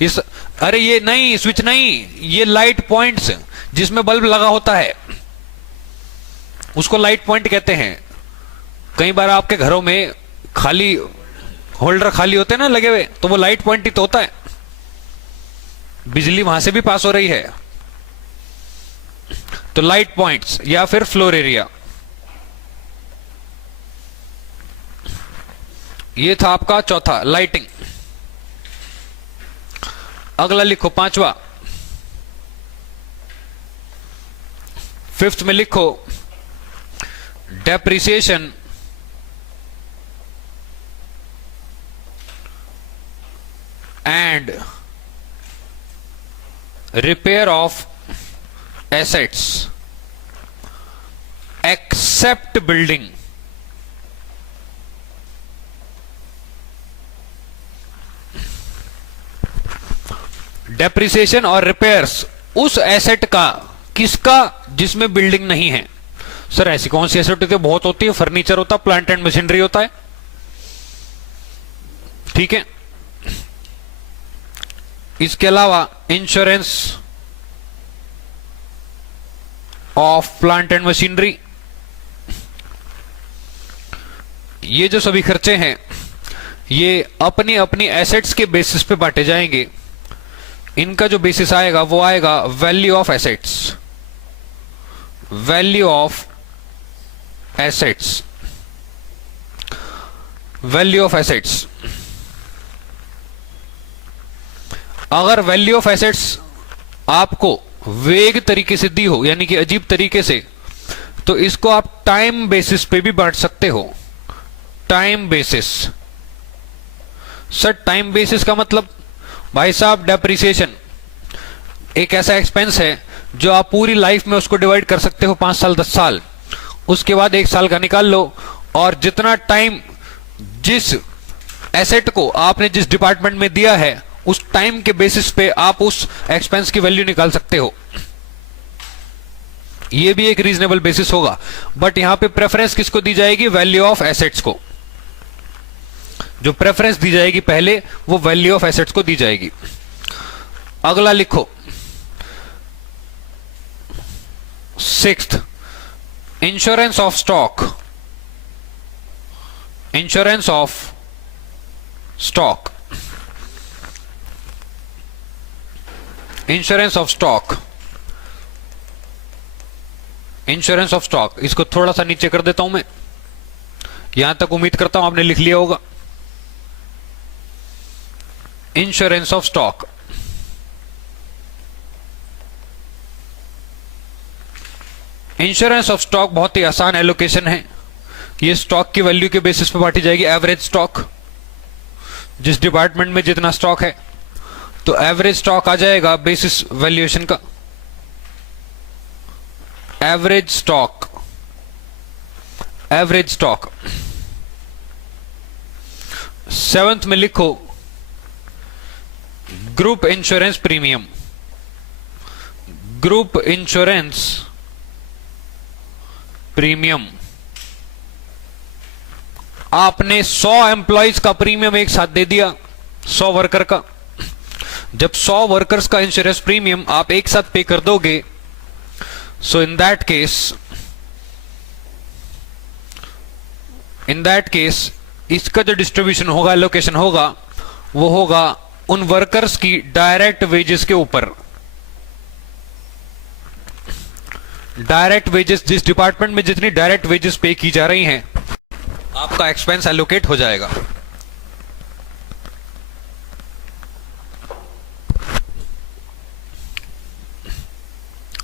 इस, अरे ये नहीं, स्विच नहीं, ये लाइट पॉइंट्स जिसमें बल्ब लगा होता है उसको लाइट पॉइंट कहते हैं। कई बार आपके घरों में खाली होल्डर खाली होते हैं ना लगे हुए, तो वो लाइट पॉइंट ही तो होता है, बिजली वहां से भी पास हो रही है। तो लाइट पॉइंट्स या फिर फ्लोर एरिया, ये था आपका चौथा, लाइटिंग। अगला लिखो, पांचवा, फिफ्थ में लिखो depreciation and repair of assets except building. Depreciation और रिपेयर्स उस एसेट का, किसका? जिसमें बिल्डिंग नहीं है। सर ऐसी कौन सी एसेट होती है? बहुत होती है, फर्नीचर होता है, प्लांट एंड मशीनरी होता है, ठीक है। इसके अलावा insurance of plant and machinery, ये जो सभी खर्चे हैं ये अपनी अपनी एसेट्स के बेसिस पे बांटे जाएंगे। इनका जो बेसिस आएगा वो आएगा value of assets, value of assets, value of assets. अगर वैल्यू ऑफ एसेट्स आपको वेग तरीके से दी हो, यानी कि अजीब तरीके से, तो इसको आप टाइम बेसिस पे भी बांट सकते हो। Time basis. Sir time basis का मतलब? भाई साहब डेप्रिसिएशन एक ऐसा एक्सपेंस है जो आप पूरी लाइफ में उसको डिवाइड कर सकते हो, 5 साल 10 साल, उसके बाद 1 साल का निकाल लो, और जितना टाइम जिस एसेट को आपने जिस डिपार्टमेंट में दिया है उस टाइम के बेसिस पे आप उस एक्सपेंस की वैल्यू निकाल सकते हो। यह भी एक रीजनेबल बेसिस होगा, बट यहां पे प्रेफरेंस किसको दी जाएगी? वैल्यू ऑफ एसेट्स को। जो प्रेफरेंस दी जाएगी पहले वो वैल्यू ऑफ एसेट्स को दी जाएगी। अगला लिखो, sixth, insurance of stock. Insurance of stock, insurance of stock, insurance of stock. इसको थोड़ा सा नीचे कर देता हूं मैं, यहां तक उम्मीद करता हूं आपने लिख लिया होगा। Insurance of stock, insurance of stock बहुत ही आसान एलोकेशन है। ये स्टॉक की वैल्यू के बेसिस पे बांटी जाएगी, एवरेज स्टॉक। जिस डिपार्टमेंट में जितना स्टॉक है, तो एवरेज स्टॉक आ जाएगा बेसिस वैल्यूएशन का। Average stock, average stock. Seventh में लिखो group insurance premium. Group insurance premium, आपने 100 एम्प्लॉइज का प्रीमियम एक साथ दे दिया, 100 वर्कर का। जब 100 वर्कर्स का इंश्योरेंस प्रीमियम आप एक साथ पे कर दोगे, सो इन दैट केस इसका जो डिस्ट्रीब्यूशन होगा, एलोकेशन होगा, वो होगा उन वर्कर्स की डायरेक्ट वेजेस के ऊपर। डायरेक्ट वेजेस, जिस डिपार्टमेंट में जितनी डायरेक्ट वेजेस पे की जा रही हैं, आपका एक्सपेंस एलोकेट हो जाएगा।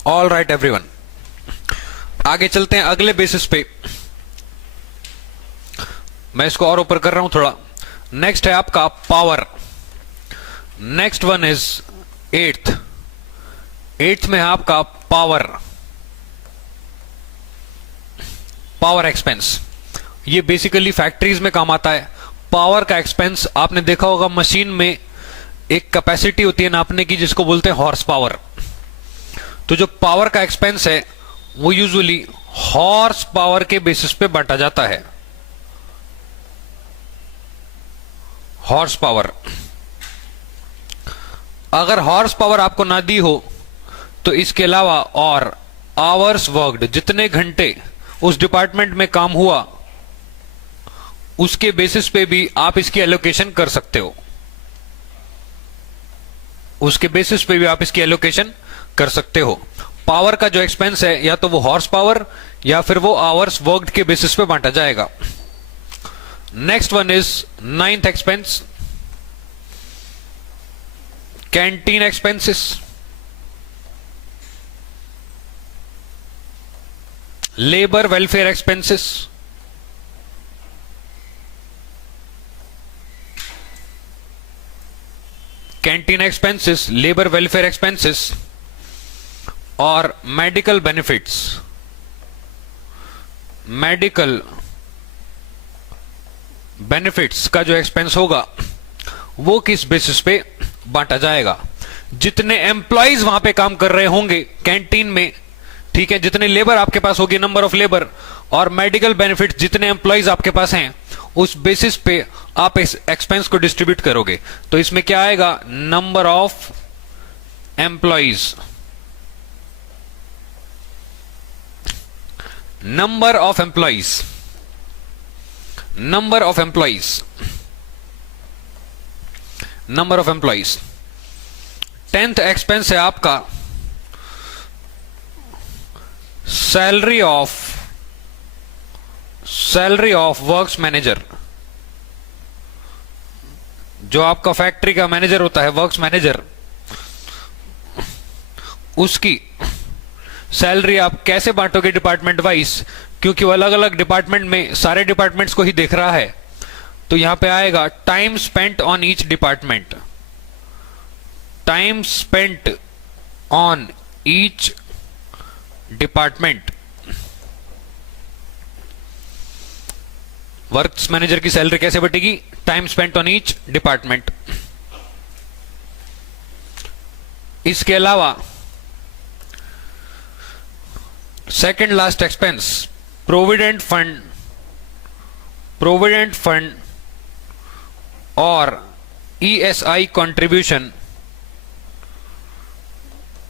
ऑल राइट एवरीवन, आगे चलते हैं अगले बेसिस पे। मैं इसको और ऊपर कर रहा हूं थोड़ा। नेक्स्ट है आपका power. Next one is eighth में है आपका पावर। पावर एक्सपेंस, ये बेसिकली फैक्ट्रीज में काम आता है। पावर का एक्सपेंस आपने देखा होगा, मशीन में एक कैपेसिटी होती है नापने की, जिसको बोलते हैं हॉर्स पावर। तो जो पावर का एक्सपेंस है वो यूजुअली हॉर्स पावर के बेसिस पे बांटा जाता है। हॉर्स पावर, अगर हॉर्स पावर आपको ना दी हो तो इसके अलावा और आवर्स वर्कड, जितने घंटे उस डिपार्टमेंट में काम हुआ, उसके बेसिस पे भी आप इसकी एलोकेशन कर सकते हो। उसके बेसिस पे भी आप इसकी एलोकेशन कर सकते हो। पावर का जो एक्सपेंस है, या तो वो हॉर्स पावर या फिर वो आवर्स वर्कड के बेसिस पे बांटा जाएगा। Next one is 9th expense, canteen expenses. Labour welfare expenses, canteen expenses, labour welfare expenses और मेडिकल बेनिफिट्स। मेडिकल बेनिफिट्स का जो एक्सपेंस होगा वो किस बेसिस पे बांटा जाएगा? जितने एम्प्लॉइज वहां पे काम कर रहे होंगे कैंटीन में, ठीक है, जितने लेबर आपके पास होगी, नंबर ऑफ लेबर, और मेडिकल बेनिफिट जितने एम्प्लॉइज आपके पास हैं, उस बेसिस पे आप इस एक्सपेंस को डिस्ट्रीब्यूट करोगे। तो इसमें क्या आएगा? Number of employees, number of employees, number of employees, number of employees. 10th expense है आपका सैलरी ऑफ वर्क्स मैनेजर। जो आपका फैक्ट्री का मैनेजर होता है, वर्क्स मैनेजर, उसकी सैलरी आप कैसे बांटोगे डिपार्टमेंट वाइज? क्योंकि वो अलग अलग डिपार्टमेंट में सारे डिपार्टमेंट्स को ही देख रहा है। तो यहां पे आएगा time spent on each department, time spent on each department. Works manager की सैलरी कैसे बटेगी? Time spent on each department. इसके अलावा second last expense, provident fund और ईएसआई कंट्रीब्यूशन।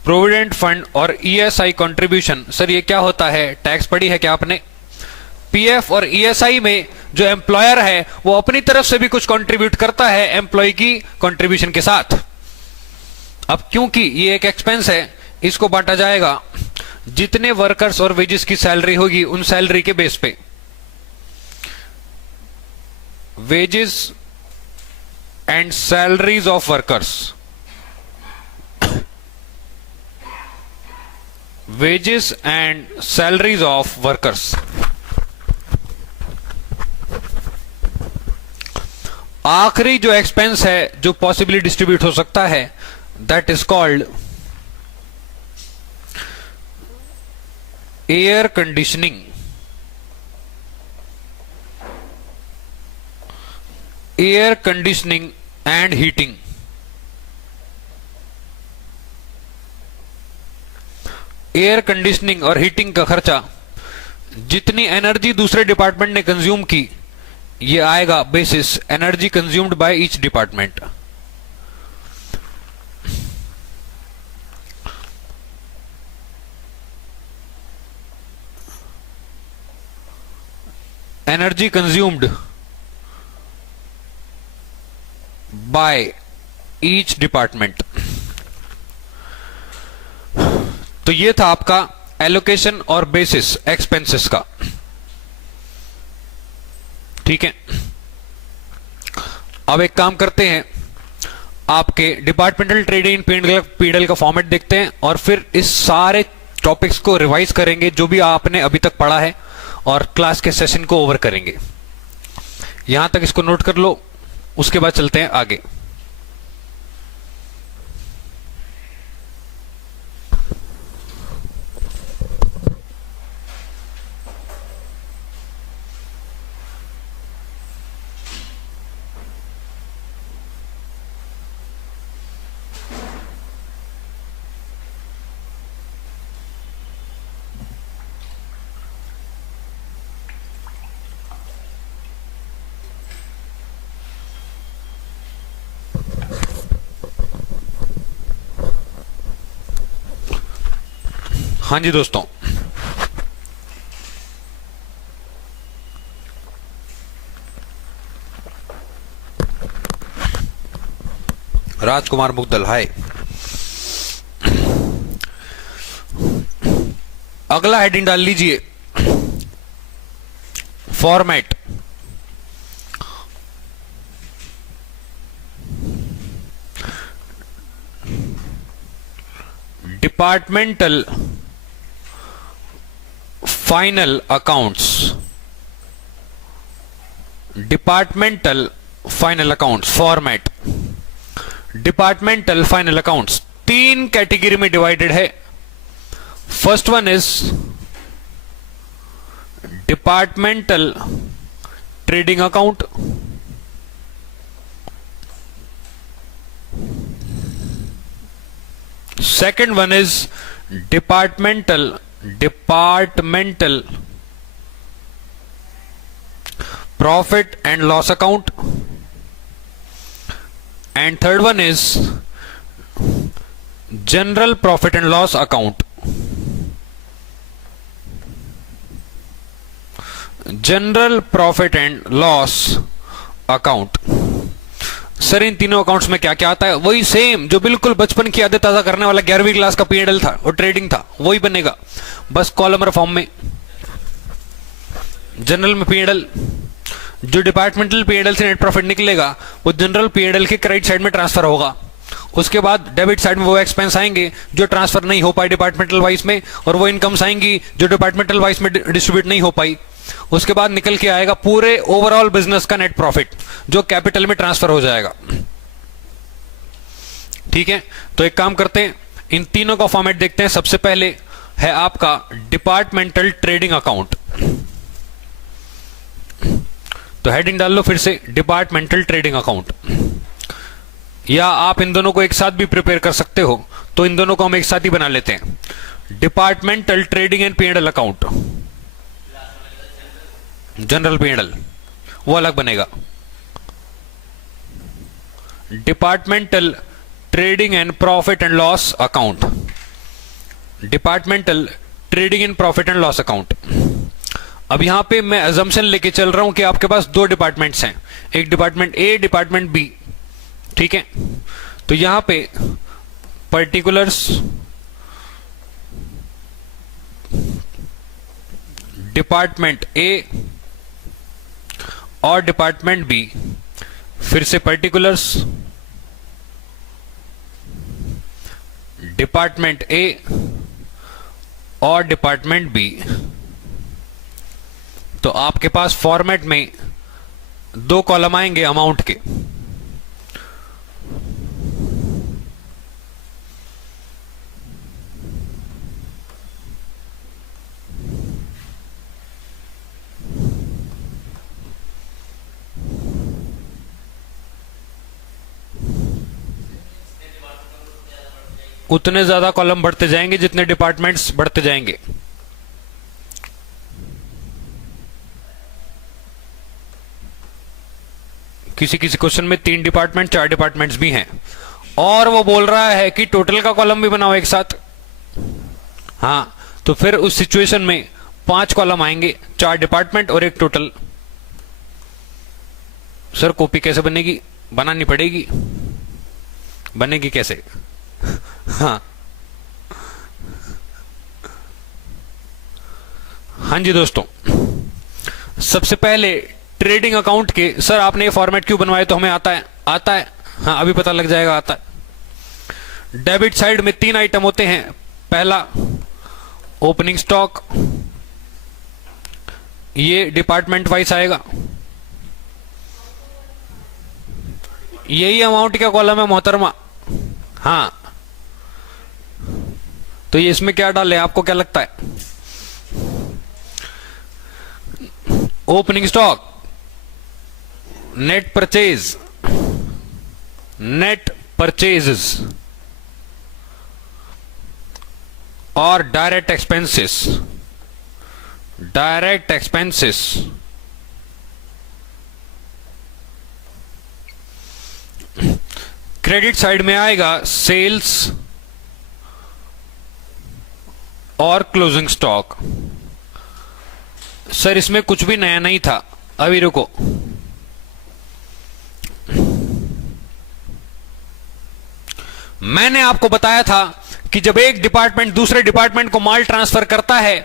प्रोविडेंट फंड और ईएसआई कंट्रीब्यूशन, सर ये क्या होता है? टैक्स पढ़ी है क्या आपने? पीएफ और ईएसआई में जो एम्प्लॉयर है वो अपनी तरफ से भी कुछ कंट्रीब्यूट करता है एम्प्लॉय की कंट्रीब्यूशन के साथ। अब क्योंकि ये एक एक्सपेंस है, इसको बांटा जाएगा जितने वर्कर्स और वेजेस की सैलरी होगी उन सैलरी के बेस पे। Wages and salaries of workers, wages and salaries of workers. आखिरी जो एक्सपेंस है जो पॉसिबली डिस्ट्रीब्यूट हो सकता है, that is called air conditioning. Air conditioning and heating. Air conditioning और हीटिंग का खर्चा, जितनी एनर्जी दूसरे डिपार्टमेंट ने कंज्यूम की, ये आएगा basis energy consumed by each department. Energy consumed by each department. तो ये था आपका एलोकेशन और बेसिस एक्सपेंसेस का। ठीक है, अब एक काम करते हैं, आपके डिपार्टमेंटल ट्रेडिंग पीडल का फॉर्मेट देखते हैं और फिर इस सारे टॉपिक्स को रिवाइज करेंगे जो भी आपने अभी तक पढ़ा है, और क्लास के सेशन को ओवर करेंगे। यहां तक इसको नोट कर लो, उसके बाद चलते हैं आगे। हाँ जी दोस्तों, राजकुमार मुग्दल, हाय। अगला हेडिंग डाल लीजिए, format. Departmental final accounts. Departmental final accounts format. Departmental final accounts तीन कैटेगरी में डिवाइडेड है। First one is departmental trading account. Second one is departmental profit and loss account, and third one is general profit and loss account. General profit and loss account. Sir इन तीनों accounts में क्या क्या आता है? वही same जो बिल्कुल बचपन की यादें ताजा करने वाला 11वीं क्लास का पीएनएल था और ट्रेडिंग था, वही बनेगा, बस कॉलमर फॉर्म में। जनरल में पीएनएल, जो डिपार्टमेंटल पीएनएल से नेट प्रॉफिट निकलेगा वो जनरल पीएनएल के क्रेडिट साइड में ट्रांसफर होगा। उसके बाद डेबिट साइड में वो एक्सपेंस आएंगे जो ट्रांसफर नहीं हो पाए डिपार्टमेंटल वाइज में, और वो इनकम्स आएंगी जो डिपार्टमेंटल वाइज में डिस्ट्रीब्यूट नहीं हो पाई। उसके बाद निकल के आएगा पूरे ओवरऑल बिजनेस का नेट प्रॉफिट जो कैपिटल में ट्रांसफर हो जाएगा। ठीक है, तो एक काम करते हैं, इन तीनों का फॉर्मेट देखते हैं। सबसे पहले है आपका डिपार्टमेंटल ट्रेडिंग अकाउंट। तो हेडिंग डाल लो फिर से, डिपार्टमेंटल ट्रेडिंग अकाउंट, या आप इन दोनों को एक साथ भी प्रिपेयर कर सकते हो, तो इन दोनों को हम एक साथ ही बना लेते हैं। Departmental trading and PNL account, general PNL वो अलग बनेगा। Departmental trading and profit and loss account, departmental trading and profit and loss account. अब यहां पे मैं अजम्पशन लेके चल रहा हूं कि आपके पास दो डिपार्टमेंट्स हैं, एक डिपार्टमेंट ए, डिपार्टमेंट बी। ठीक है, तो यहां पे पर्टिकुलर्स डिपार्टमेंट ए और डिपार्टमेंट बी, फिर से पर्टिकुलर्स डिपार्टमेंट ए और डिपार्टमेंट बी। तो आपके पास फॉर्मेट में दो कॉलम आएंगे अमाउंट के। उतने ज्यादा कॉलम बढ़ते जाएंगे जितने डिपार्टमेंट्स बढ़ते जाएंगे। किसी किसी क्वेश्चन में 3 डिपार्टमेंट 4 डिपार्टमेंट्स भी हैं, और वो बोल रहा है कि टोटल का कॉलम भी बनाओ एक साथ। हाँ, तो फिर उस सिचुएशन में 5 कॉलम आएंगे, 4 डिपार्टमेंट और एक टोटल। सर कॉपी कैसे बनेगी? बनानी पड़ेगी। बनेगी कैसे? हाँ हाँ जी दोस्तों, सबसे पहले ट्रेडिंग अकाउंट के, सर आपने ये फॉर्मेट क्यों बनवाया? तो हमें आता है। हाँ अभी पता लग जाएगा, आता है। डेबिट साइड में 3 आइटम होते हैं। पहला ओपनिंग स्टॉक, ये डिपार्टमेंट वाइज आएगा। यही अमाउंट का कॉलम है मोहतरमा। हाँ, तो ये इसमें क्या डाले, आपको क्या लगता है? Opening stock, net purchase, net purchases और direct expenses. Direct expenses credit side में आएगा सेल्स और क्लोजिंग स्टॉक। सर इसमें कुछ भी नया नहीं था, अभी रुको। मैंने आपको बताया था कि जब एक डिपार्टमेंट दूसरे डिपार्टमेंट को माल ट्रांसफर करता है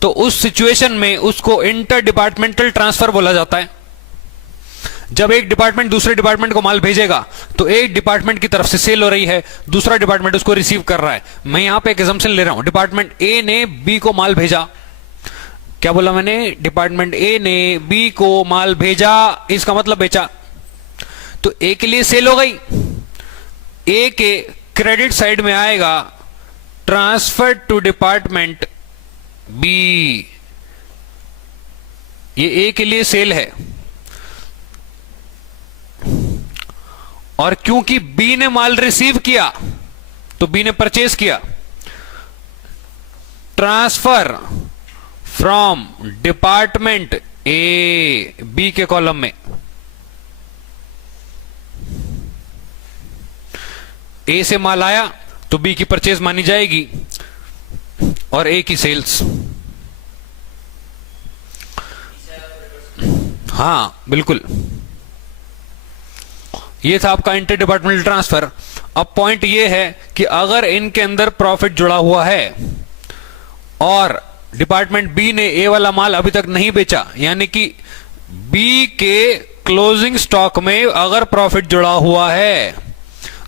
तो उस सिचुएशन में उसको इंटर डिपार्टमेंटल ट्रांसफर बोला जाता है। जब एक डिपार्टमेंट दूसरे डिपार्टमेंट को माल भेजेगा तो एक डिपार्टमेंट की तरफ से सेल हो रही है, दूसरा डिपार्टमेंट उसको रिसीव कर रहा है। मैं यहां पे एक assumption ले रहा हूं, डिपार्टमेंट ए ने बी को माल भेजा। क्या बोला मैंने? डिपार्टमेंट ए ने बी को माल भेजा, इसका मतलब बेचा। तो ए के लिए सेल हो गई। ए के क्रेडिट साइड में आएगा ट्रांसफर टू डिपार्टमेंट बी। ये ए के लिए सेल है, और क्योंकि बी ने माल रिसीव किया तो बी ने परचेज किया। Transfer from department A, B के कॉलम में। ए से माल आया तो बी की परचेज मानी जाएगी और ए की सेल्स। हाँ बिल्कुल, ये था आपका इंटर डिपार्टमेंटल ट्रांसफर। अब पॉइंट ये है कि अगर इनके अंदर प्रॉफिट जुड़ा हुआ है और डिपार्टमेंट बी ने ए वाला माल अभी तक नहीं बेचा, यानी कि बी के क्लोजिंग स्टॉक में अगर प्रॉफिट जुड़ा हुआ है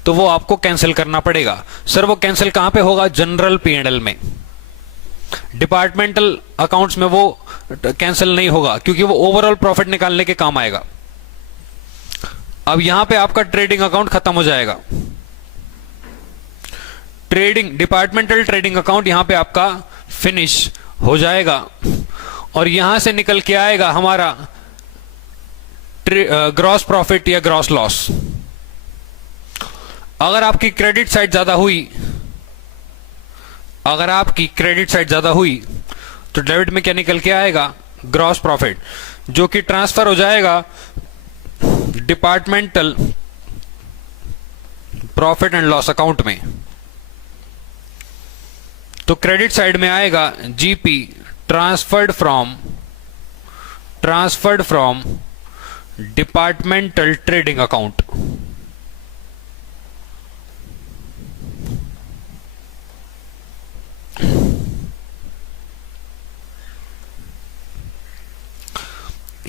तो वो आपको कैंसिल करना पड़ेगा। सर वो कैंसिल कहां पे होगा? जनरल P&L में। डिपार्टमेंटल अकाउंट्स में वो कैंसिल नहीं होगा, क्योंकि वो ओवरऑल प्रॉफिट निकालने के काम आएगा। अब यहां पे आपका ट्रेडिंग अकाउंट खत्म हो जाएगा। ट्रेडिंग डिपार्टमेंटल ट्रेडिंग अकाउंट यहां पे आपका फिनिश हो जाएगा, और यहां से निकल के आएगा हमारा ग्रॉस प्रॉफिट या ग्रॉस लॉस। अगर आपकी क्रेडिट साइड ज्यादा हुई, अगर आपकी क्रेडिट साइड ज्यादा हुई तो डेबिट में क्या निकल के आएगा? ग्रॉस प्रॉफिट, जो कि ट्रांसफर हो जाएगा departmental profit and loss account में। तो क्रेडिट साइड में आएगा GP, transferred from departmental trading account.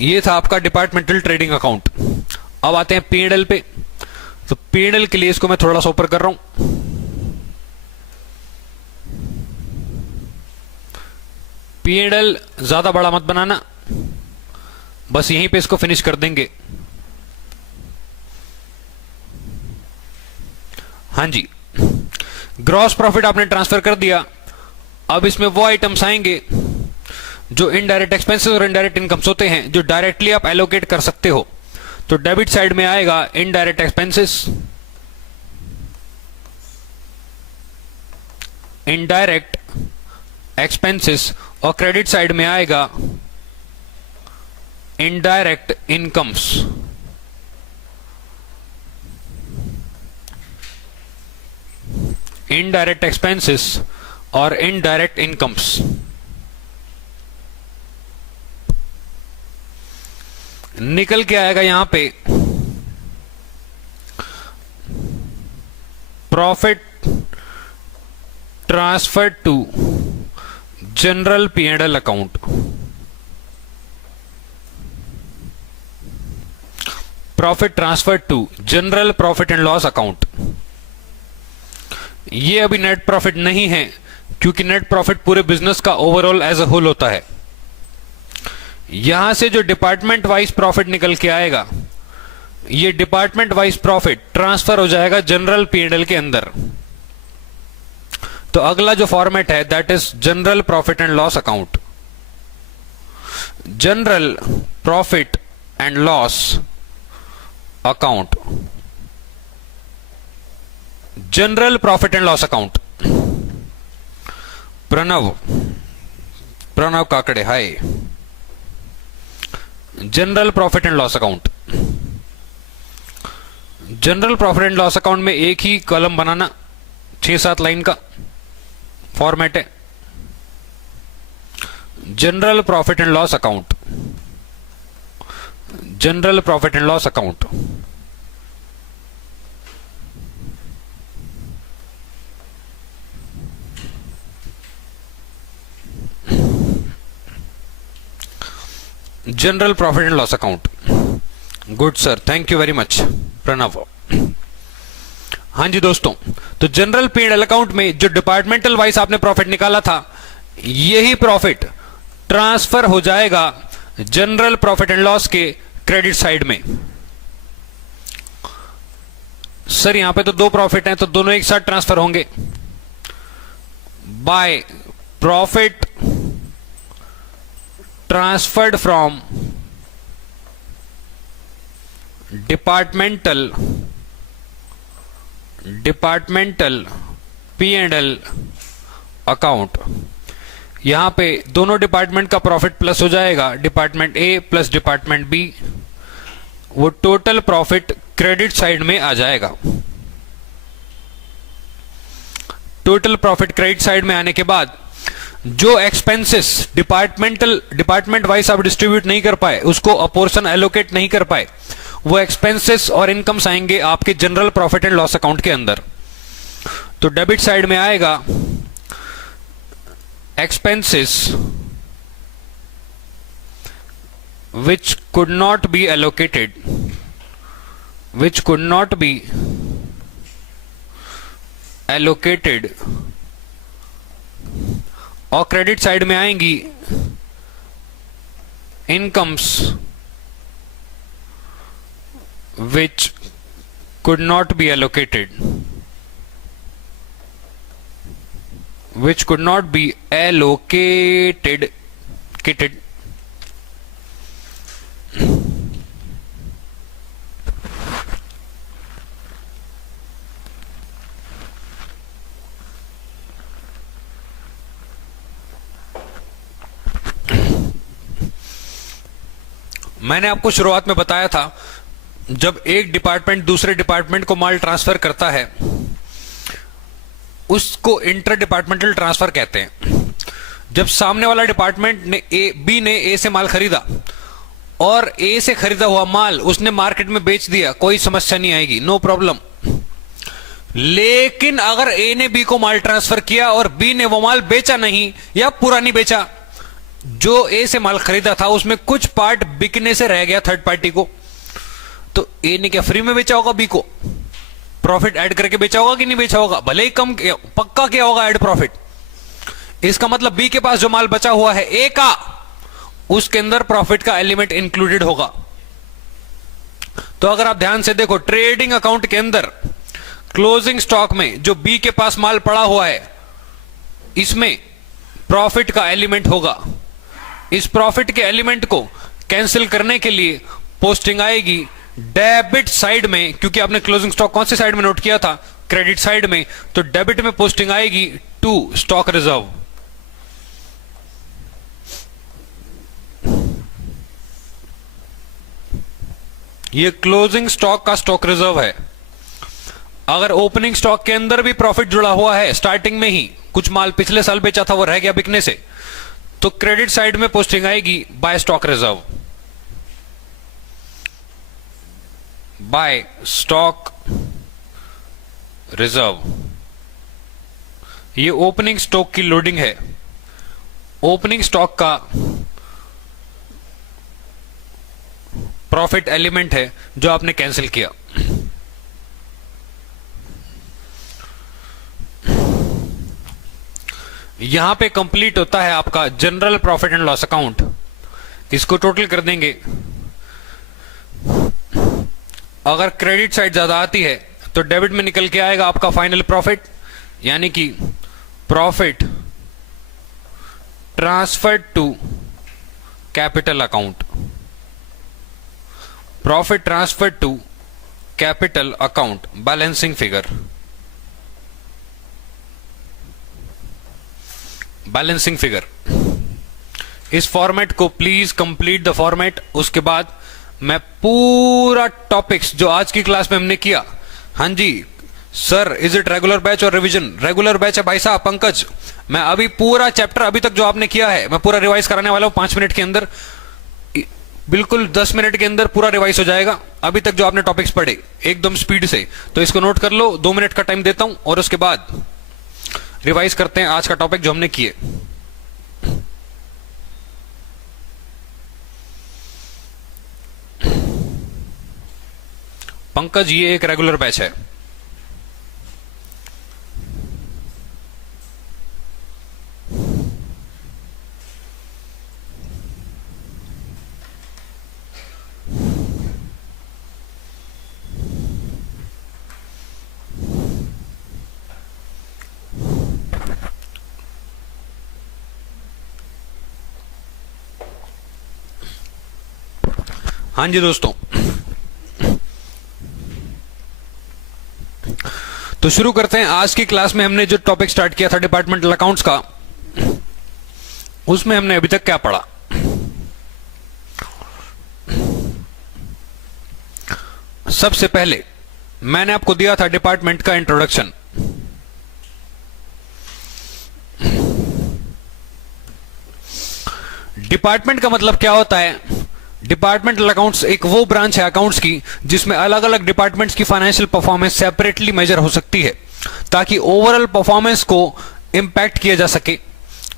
ये था आपका डिपार्टमेंटल ट्रेडिंग अकाउंट। अब आते हैं P&L पे। तो P&L के लिए इसको मैं थोड़ा सा ऊपर कर रहा हूं। P&L ज्यादा बड़ा मत बनाना, बस यहीं पे इसको फिनिश कर देंगे। हाँ जी, ग्रॉस प्रॉफिट आपने ट्रांसफर कर दिया। अब इसमें वो आइटम्स आएंगे जो इनडायरेक्ट एक्सपेंसेस और इनडायरेक्ट इनकम्स होते हैं, जो डायरेक्टली आप एलोकेट कर सकते हो। तो डेबिट साइड में आएगा इनडायरेक्ट एक्सपेंसेस, इनडायरेक्ट एक्सपेंसेस, और क्रेडिट साइड में आएगा इनडायरेक्ट इनकम्स। इनडायरेक्ट एक्सपेंसेस और इनडायरेक्ट इनकम्स। निकल के आएगा यहां पे profit transfer to general P&L account. Profit transfer to general profit and loss account. ये अभी नेट प्रॉफिट नहीं है, क्योंकि नेट प्रॉफिट पूरे बिजनेस का ओवरऑल एज अ होल होता है। यहां से जो डिपार्टमेंट वाइज प्रॉफिट निकल के आएगा, ये डिपार्टमेंट वाइज प्रॉफिट ट्रांसफर हो जाएगा जनरल P&L के अंदर। तो अगला जो फॉर्मेट है that is general profit and loss account. General profit and loss account, general profit and loss account. Pranav Kakade, hi. General profit and loss account. General profit and loss account में एक ही column बनाना, 6-7 लाइन का format है। General profit and loss account, general profit and loss account. General profit and loss account. Good sir, thank you very much Pranav. हाँ जी दोस्तों, तो जनरल P&L अकाउंट में जो डिपार्टमेंटल वाइज आपने प्रॉफिट निकाला था, यही प्रॉफिट ट्रांसफर हो जाएगा जनरल प्रॉफिट एंड लॉस के क्रेडिट साइड में। सर यहां पे तो 2 प्रॉफिट हैं, तो दोनों एक साथ ट्रांसफर होंगे। By profit transferred from departmental P&L account. यहां पे दोनों डिपार्टमेंट का प्रॉफिट प्लस हो जाएगा, department A plus department B. वो टोटल प्रॉफिट क्रेडिट साइड में आ जाएगा। टोटल प्रॉफिट क्रेडिट साइड में आने के बाद जो एक्सपेंसेस डिपार्टमेंट वाइज आप डिस्ट्रीब्यूट नहीं कर पाए, उसको अपोर्शन एलोकेट नहीं कर पाए, वो एक्सपेंसेस और इनकम्स आएंगे आपके general profit and loss account के अंदर। तो डेबिट साइड में आएगा expenses which could not be allocated, और क्रेडिट साइड में आएंगी incomes which could not be allocated, मैंने आपको शुरुआत में बताया था, जब एक डिपार्टमेंट दूसरे डिपार्टमेंट को माल ट्रांसफर करता है उसको इंटर डिपार्टमेंटल ट्रांसफर कहते हैं। जब सामने वाला डिपार्टमेंट ने बी ने ए से माल खरीदा और ए से खरीदा हुआ माल उसने मार्केट में बेच दिया, कोई समस्या नहीं आएगी, नो प्रॉब्लम। लेकिन अगर ए ने बी को माल ट्रांसफर किया और बी ने वो माल बेचा नहीं या पूरा नहीं बेचा, जो ए से माल खरीदा था उसमें कुछ पार्ट बिकने से रह गया थर्ड पार्टी को, तो ए ने क्या फ्री में बेचा होगा बी को? प्रॉफिट ऐड करके बेचा होगा कि नहीं बेचा होगा? भले ही कम, पक्का क्या होगा ऐड प्रॉफिट। इसका मतलब बी के पास जो माल बचा हुआ है ए का, उसके अंदर प्रॉफिट का एलिमेंट इंक्लूडेड होगा। तो अगर आप ध्यान से देखो, ट्रेडिंग अकाउंट के अंदर क्लोजिंग स्टॉक में जो बी के पास माल पड़ा हुआ है, इसमें प्रॉफिट का एलिमेंट होगा। इस प्रॉफिट के एलिमेंट को कैंसिल करने के लिए पोस्टिंग आएगी डेबिट साइड में, क्योंकि आपने क्लोजिंग स्टॉक कौन सी साइड में नोट किया था? क्रेडिट साइड में। तो डेबिट में पोस्टिंग आएगी टू स्टॉक रिजर्व। ये क्लोजिंग स्टॉक का स्टॉक रिजर्व है। अगर ओपनिंग स्टॉक के अंदर भी प्रॉफिट जुड़ा हुआ है, स्टार्टिंग में ही कुछ माल पिछले साल बेचा था वो रह गया बिकने से, तो क्रेडिट साइड में पोस्टिंग आएगी by stock reserve, by stock reserve. ये ओपनिंग स्टॉक की लोडिंग है। ओपनिंग स्टॉक का प्रॉफिट एलिमेंट है जो आपने कैंसिल किया। यहां पे कंप्लीट होता है आपका general profit and loss account. इसको टोटल कर देंगे। अगर क्रेडिट साइड ज्यादा आती है तो डेबिट में निकल के आएगा आपका फाइनल प्रॉफिट, यानी कि profit transferred to capital account. Profit transferred to capital account, balancing figure. Balancing figure, इस फॉर्मेट को प्लीज कंप्लीट द फॉर्मेट। उसके बाद मैं पूरा टॉपिक्स जो आज की क्लास में हमने किया, हाँ जी sir is it regular batch और रिवीजन? रेगुलर बैच है भाई साहब पंकज। मैं अभी पूरा चैप्टर अभी तक जो आपने किया है मैं पूरा रिवाइज कराने वाला हूं 5 मिनट के अंदर, बिल्कुल 10 मिनट के अंदर पूरा रिवाइज हो जाएगा। अभी तक जो आपने टॉपिक्स पढ़े एकदम स्पीड से, तो इसको नोट कर लो। 2 मिनट का टाइम देता हूं और उसके बाद रिवाइज करते हैं आज का टॉपिक जो हमने किए। पंकज ये एक रेगुलर बैच है। हाँ जी दोस्तों, तो शुरू करते हैं। आज की क्लास में हमने जो टॉपिक स्टार्ट किया था डिपार्टमेंटल अकाउंट्स का, उसमें हमने अभी तक क्या पढ़ा? सबसे पहले मैंने आपको दिया था डिपार्टमेंट का इंट्रोडक्शन। डिपार्टमेंट का मतलब क्या होता है? डिपार्टमेंटल अकाउंट्स एक वो ब्रांच है अकाउंट्स की जिसमें अलग अलग डिपार्टमेंट्स की फाइनेंशियल परफॉर्मेंस सेपरेटली मेजर हो सकती है, ताकि ओवरऑल परफॉर्मेंस को इंपैक्ट किया जा सके।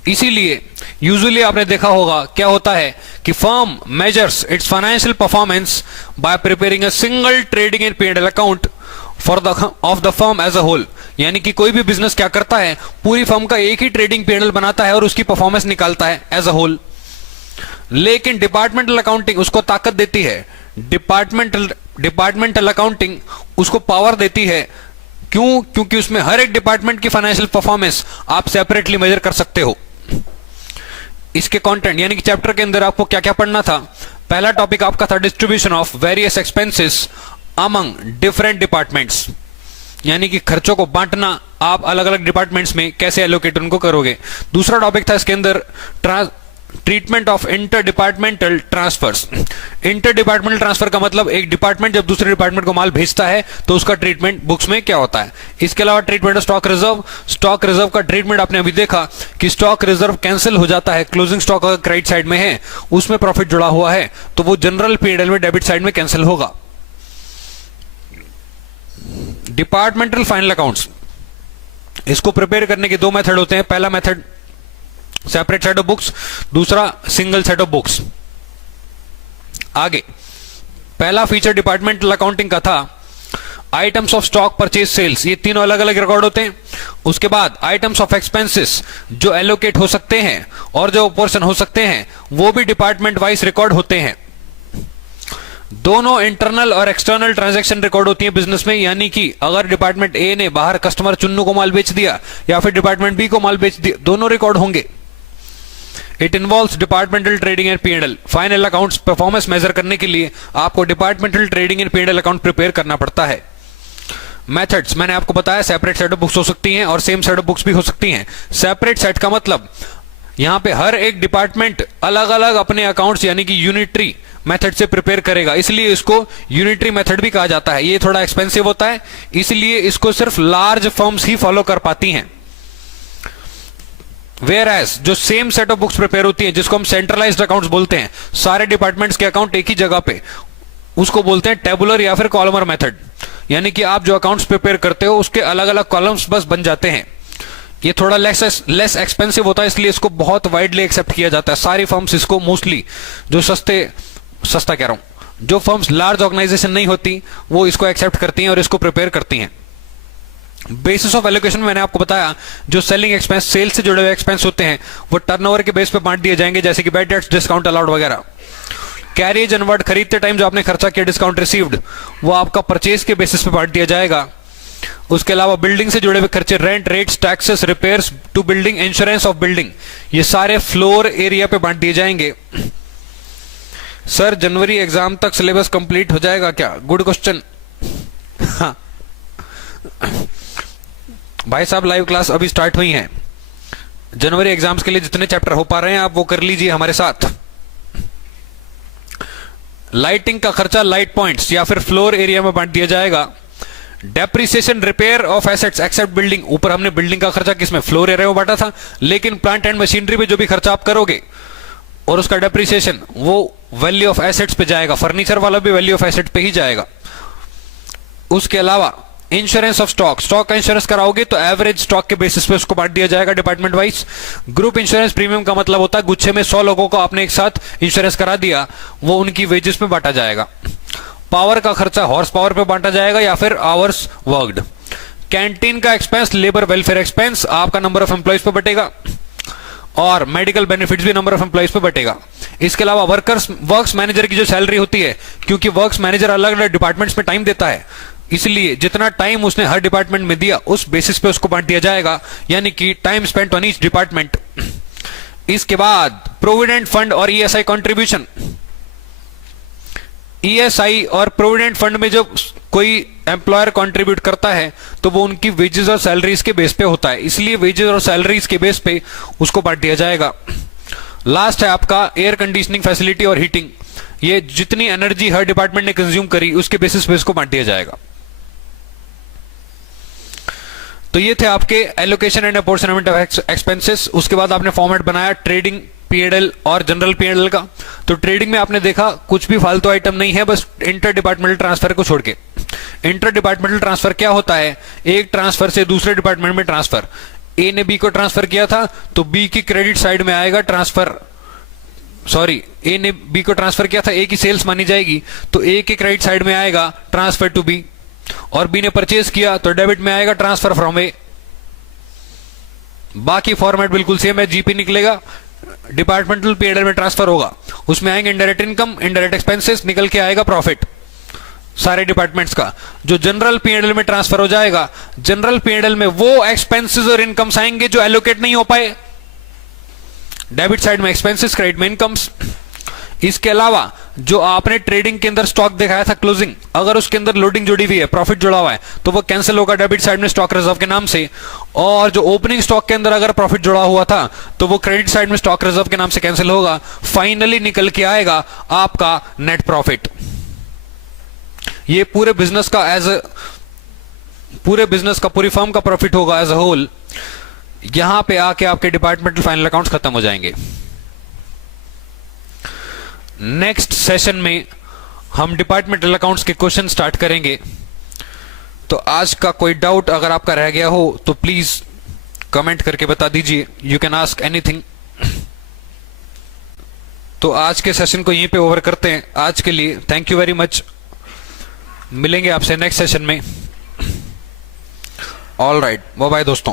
इसीलिए यूजुअली आपने देखा होगा क्या होता है कि firm measures its financial performance by preparing a single trading and P&L account for the firm as a whole. यानी कि कोई भी बिजनेस क्या करता है, पूरी फर्म का एक ही ट्रेडिंग P&L बनाता है और उसकी परफॉर्मेंस निकालता है एज अ होल। लेकिन डिपार्टमेंटल अकाउंटिंग उसको ताकत देती है, डिपार्टमेंटल अकाउंटिंग उसको पावर देती है। क्यों? क्योंकि उसमें हर एक डिपार्टमेंट की फाइनेंशियल परफॉर्मेंस आप सेपरेटली मेजर कर सकते हो। इसके कंटेंट यानी कि चैप्टर के अंदर आपको क्या क्या पढ़ना था? पहला टॉपिक आपका था distribution of various expenses among different departments, यानी कि खर्चों को बांटना आप अलग अलग डिपार्टमेंट्स में कैसे एलोकेट उनको करोगे। दूसरा टॉपिक था इसके अंदर treatment of inter departmental transfers. Inter departmental transfer का मतलब एक डिपार्टमेंट जब दूसरे डिपार्टमेंट को माल भेजता है तो उसका ट्रीटमेंट बुक्स में क्या होता है। इसके अलावा treatment of stock reserve. Stock reserve का ट्रीटमेंट आपने अभी देखा कि स्टॉक रिजर्व कैंसिल हो जाता है। क्लोजिंग स्टॉक अगर क्रेडिट साइड में है, उसमें प्रॉफिट जुड़ा हुआ है, तो वो जनरल P&L में डेबिट साइड में कैंसिल होगा। डिपार्टमेंटल फाइनल अकाउंट्स, इसको प्रिपेयर करने के 2 मेथड होते हैं। पहला method separate set of books, दूसरा सिंगल सेट ऑफ बुक्स। आगे पहला फीचर डिपार्टमेंटल अकाउंटिंग का था items of stock, purchase, sales, ये तीनों अलग अलग रिकॉर्ड होते हैं। उसके बाद आइटम्स ऑफ एक्सपेंसेस जो एलोकेट हो सकते हैं और जो पोर्शन हो सकते हैं वो भी डिपार्टमेंट वाइज रिकॉर्ड होते हैं। दोनों इंटरनल और एक्सटर्नल ट्रांजैक्शन रिकॉर्ड होती है बिजनेस में, यानी कि अगर डिपार्टमेंट ए ने बाहर कस्टमर चुन्नू को माल बेच दिया या फिर डिपार्टमेंट बी को माल बेच दिया, दोनों रिकॉर्ड होंगे। It involves departmental trading and PNL. Final accounts performance measure करने के लिए आपको departmental trading and PNL account prepare करना पड़ता है। मेथड्स मैंने आपको बताया, सेपरेट सेट ऑफ बुक्स हो सकती हैं और सेम सेट ऑफ बुक्स भी हो सकती हैं। सेपरेट सेट का मतलब यहां पे हर एक डिपार्टमेंट अलग अलग अपने अकाउंट्स यानी कि यूनिटरी मेथड से प्रिपेयर करेगा, इसलिए इसको यूनिटरी मेथड भी कहा जाता है। ये थोड़ा एक्सपेंसिव होता है, इसलिए इसको सिर्फ लार्ज फर्म्स ही फॉलो कर पाती हैं। वेयर एज जो same set of books prepare होती हैं, जिसको हम सेंट्रलाइज्ड अकाउंट्स बोलते हैं, सारे डिपार्टमेंट्स के अकाउंट एक ही जगह पे, उसको बोलते हैं टेबुलर या फिर कॉलमर मेथड। यानी कि आप जो अकाउंट्स प्रिपेयर करते हो उसके अलग अलग कॉलम्स बस बन जाते हैं। ये थोड़ा लेस एक्सपेंसिव होता है, इसलिए इसको बहुत वाइडली एक्सेप्ट किया जाता है। सारी फर्म्स इसको मोस्टली जो सस्ता कह रहा हूं, जो फर्म्स लार्ज ऑर्गेनाइजेशन नहीं होती वो इसको एक्सेप्ट करती हैं और इसको प्रिपेयर करती हैं। बेसिस ऑफ एलोकेशन में मैंने आपको बताया, जो सेलिंग एक्सपेंस, सेल्स से जुड़े हुए एक्सपेंस होते हैं वो टर्नओवर के बेस पे बांट दिए जाएंगे, जैसे कि बैड डेट्स, डिस्काउंट अलाउड वगैरह। कैरिज एनवर्ड, खरीदते टाइम जो आपने खर्चा किया, डिस्काउंट रिसीव्ड, वो आपका परचेज के बेसिस पे बांट दिया जाएगा। उसके अलावा बिल्डिंग से जुड़े हुए खर्चे, rent, rates, taxes, repairs to building, insurance of building, ये सारे फ्लोर एरिया पे बांट दिए जाएंगे। सर जनवरी एग्जाम तक सिलेबस कंप्लीट हो जाएगा क्या? Good question. हाँ भाई साहब, लाइव क्लास अभी स्टार्ट हुई है। जनवरी एग्जाम्स के लिए जितने चैप्टर हो पा रहे हैं आप वो कर लीजिए हमारे साथ। लाइटिंग का खर्चा लाइट पॉइंट्स या फिर फ्लोर एरिया में बांट दिया जाएगा। Depreciation, repair of assets except building, ऊपर हमने बिल्डिंग का खर्चा किसमें, फ्लोर एरिया में बांटा था, लेकिन प्लांट एंड मशीनरी पे जो भी खर्चा आप करोगे और उसका डेप्रिसिएशन वो वैल्यू ऑफ एसेट्स पे जाएगा। फर्नीचर वाला भी वैल्यू ऑफ एसेट पे ही जाएगा। उसके अलावा इंश्योरेंस ऑफ स्टॉक, स्टॉक का इंश्योरेंस कराओगे तो एवरेज स्टॉक के बेसिस पे उसको बांट दिया जाएगा department wise. Group insurance premium का मतलब होता है गुच्छे में 100 लोगों को आपने एक साथ इंश्योरेंस करा दिया, वो उनकी वेजेस में बांटा जाएगा। पावर का खर्चा हॉर्स पावर पे बांटा जाएगा या फिर आवर्स वर्कड। कैंटीन का एक्सपेंस, लेबर वेलफेयर एक्सपेंस आपका नंबर ऑफ एम्प्लॉइज पे बटेगा और मेडिकल बेनिफिट्स भी नंबर ऑफ एम्प्लॉइज पे बटेगा। इसके अलावा वर्क्स मैनेजर की जो सैलरी होती है, क्योंकि वर्क्स मैनेजर अलग अलग डिपार्टमेंट्स में टाइम देता है, इसलिए जितना टाइम उसने हर डिपार्टमेंट में दिया उस बेसिस पे उसको बांट दिया जाएगा, यानी कि time spent on each department. इसके बाद प्रोविडेंट फंड और ईएसआई कंट्रीब्यूशन। ईएसआई और प्रोविडेंट फंड में जो कोई एम्प्लॉयर कंट्रीब्यूट करता है तो वो उनकी वेजेस और सैलरीज के बेस पे होता है, इसलिए वेजेस और सैलरीज के बेस पे उसको बांट दिया जाएगा। लास्ट है आपका एयर कंडीशनिंग फैसिलिटी और हीटिंग, ये जितनी एनर्जी हर डिपार्टमेंट ने कंज्यूम करी उसके बेसिस पे इसको बांट दिया जाएगा। तो ये थे आपके allocation and opportunity of expenses. उसके बाद आपने फॉर्मेट बनाया ट्रेडिंग पीएनएल और जनरल पीएनएल का। तो ट्रेडिंग में आपने देखा कुछ भी फालतू आइटम नहीं है, बस इंटर डिपार्टमेंटल ट्रांसफर को छोड़ के। इंटर डिपार्टमेंटल ट्रांसफर क्या होता है? एक ट्रांसफर से दूसरे डिपार्टमेंट में ट्रांसफर। ए ने बी को ट्रांसफर किया था तो बी की क्रेडिट साइड में आएगा ट्रांसफर, सॉरी ए ने बी को ट्रांसफर किया था, ए की सेल्स मानी जाएगी तो ए के क्रेडिट साइड में आएगा ट्रांसफर टू बी, और बी ने परचेज किया तो डेबिट में आएगा ट्रांसफर फ्रॉम ए। बाकी फॉर्मेट बिल्कुल सेम है, जीपी निकलेगा, डिपार्टमेंटल पीएनएल में ट्रांसफर होगा, उसमें आएंगे इनडायरेक्ट इनकम, इनडायरेक्ट एक्सपेंसेस, निकल के आएगा प्रॉफिट सारे डिपार्टमेंट्स का। जो जनरल पीएनएल में ट्रांसफर हो जाएगा, जनरल पीएनएल में वो एक्सपेंसेस और इनकम्स आएंगे जो एलोकेट नहीं हो पाए, डेबिट साइड में एक्सपेंसेस, क्रेडिट में इनकम्स। इसके अलावा जो आपने ट्रेडिंग के अंदर स्टॉक दिखाया था क्लोजिंग, अगर उसके अंदर लोडिंग जुड़ी हुई है, प्रॉफिट जुड़ा हुआ है, तो वो कैंसिल होगा डेबिट साइड में स्टॉक रिजर्व के नाम से। और जो ओपनिंग स्टॉक के अंदर अगर प्रॉफिट जुड़ा हुआ था तो वो क्रेडिट साइड में स्टॉक रिजर्व के नाम से कैंसिल होगा। फाइनली निकल के आएगा आपका नेट प्रॉफिट। ये पूरे बिजनेस का पूरी फर्म का प्रॉफिट होगा एज अ होल। यहां पे आके आपके डिपार्टमेंटल फाइनल अकाउंट्स खत्म हो जाएंगे। नेक्स्ट सेशन में हम डिपार्टमेंटल अकाउंट्स के क्वेश्चन स्टार्ट करेंगे। तो आज का कोई डाउट अगर आपका रह गया हो तो प्लीज कमेंट करके बता दीजिए, यू कैन आस्क एनीथिंग। तो आज के सेशन को यहीं पे ओवर करते हैं। आज के लिए थैंक यू वेरी मच, मिलेंगे आपसे नेक्स्ट सेशन में। ऑल राइट, बाय बाय दोस्तों।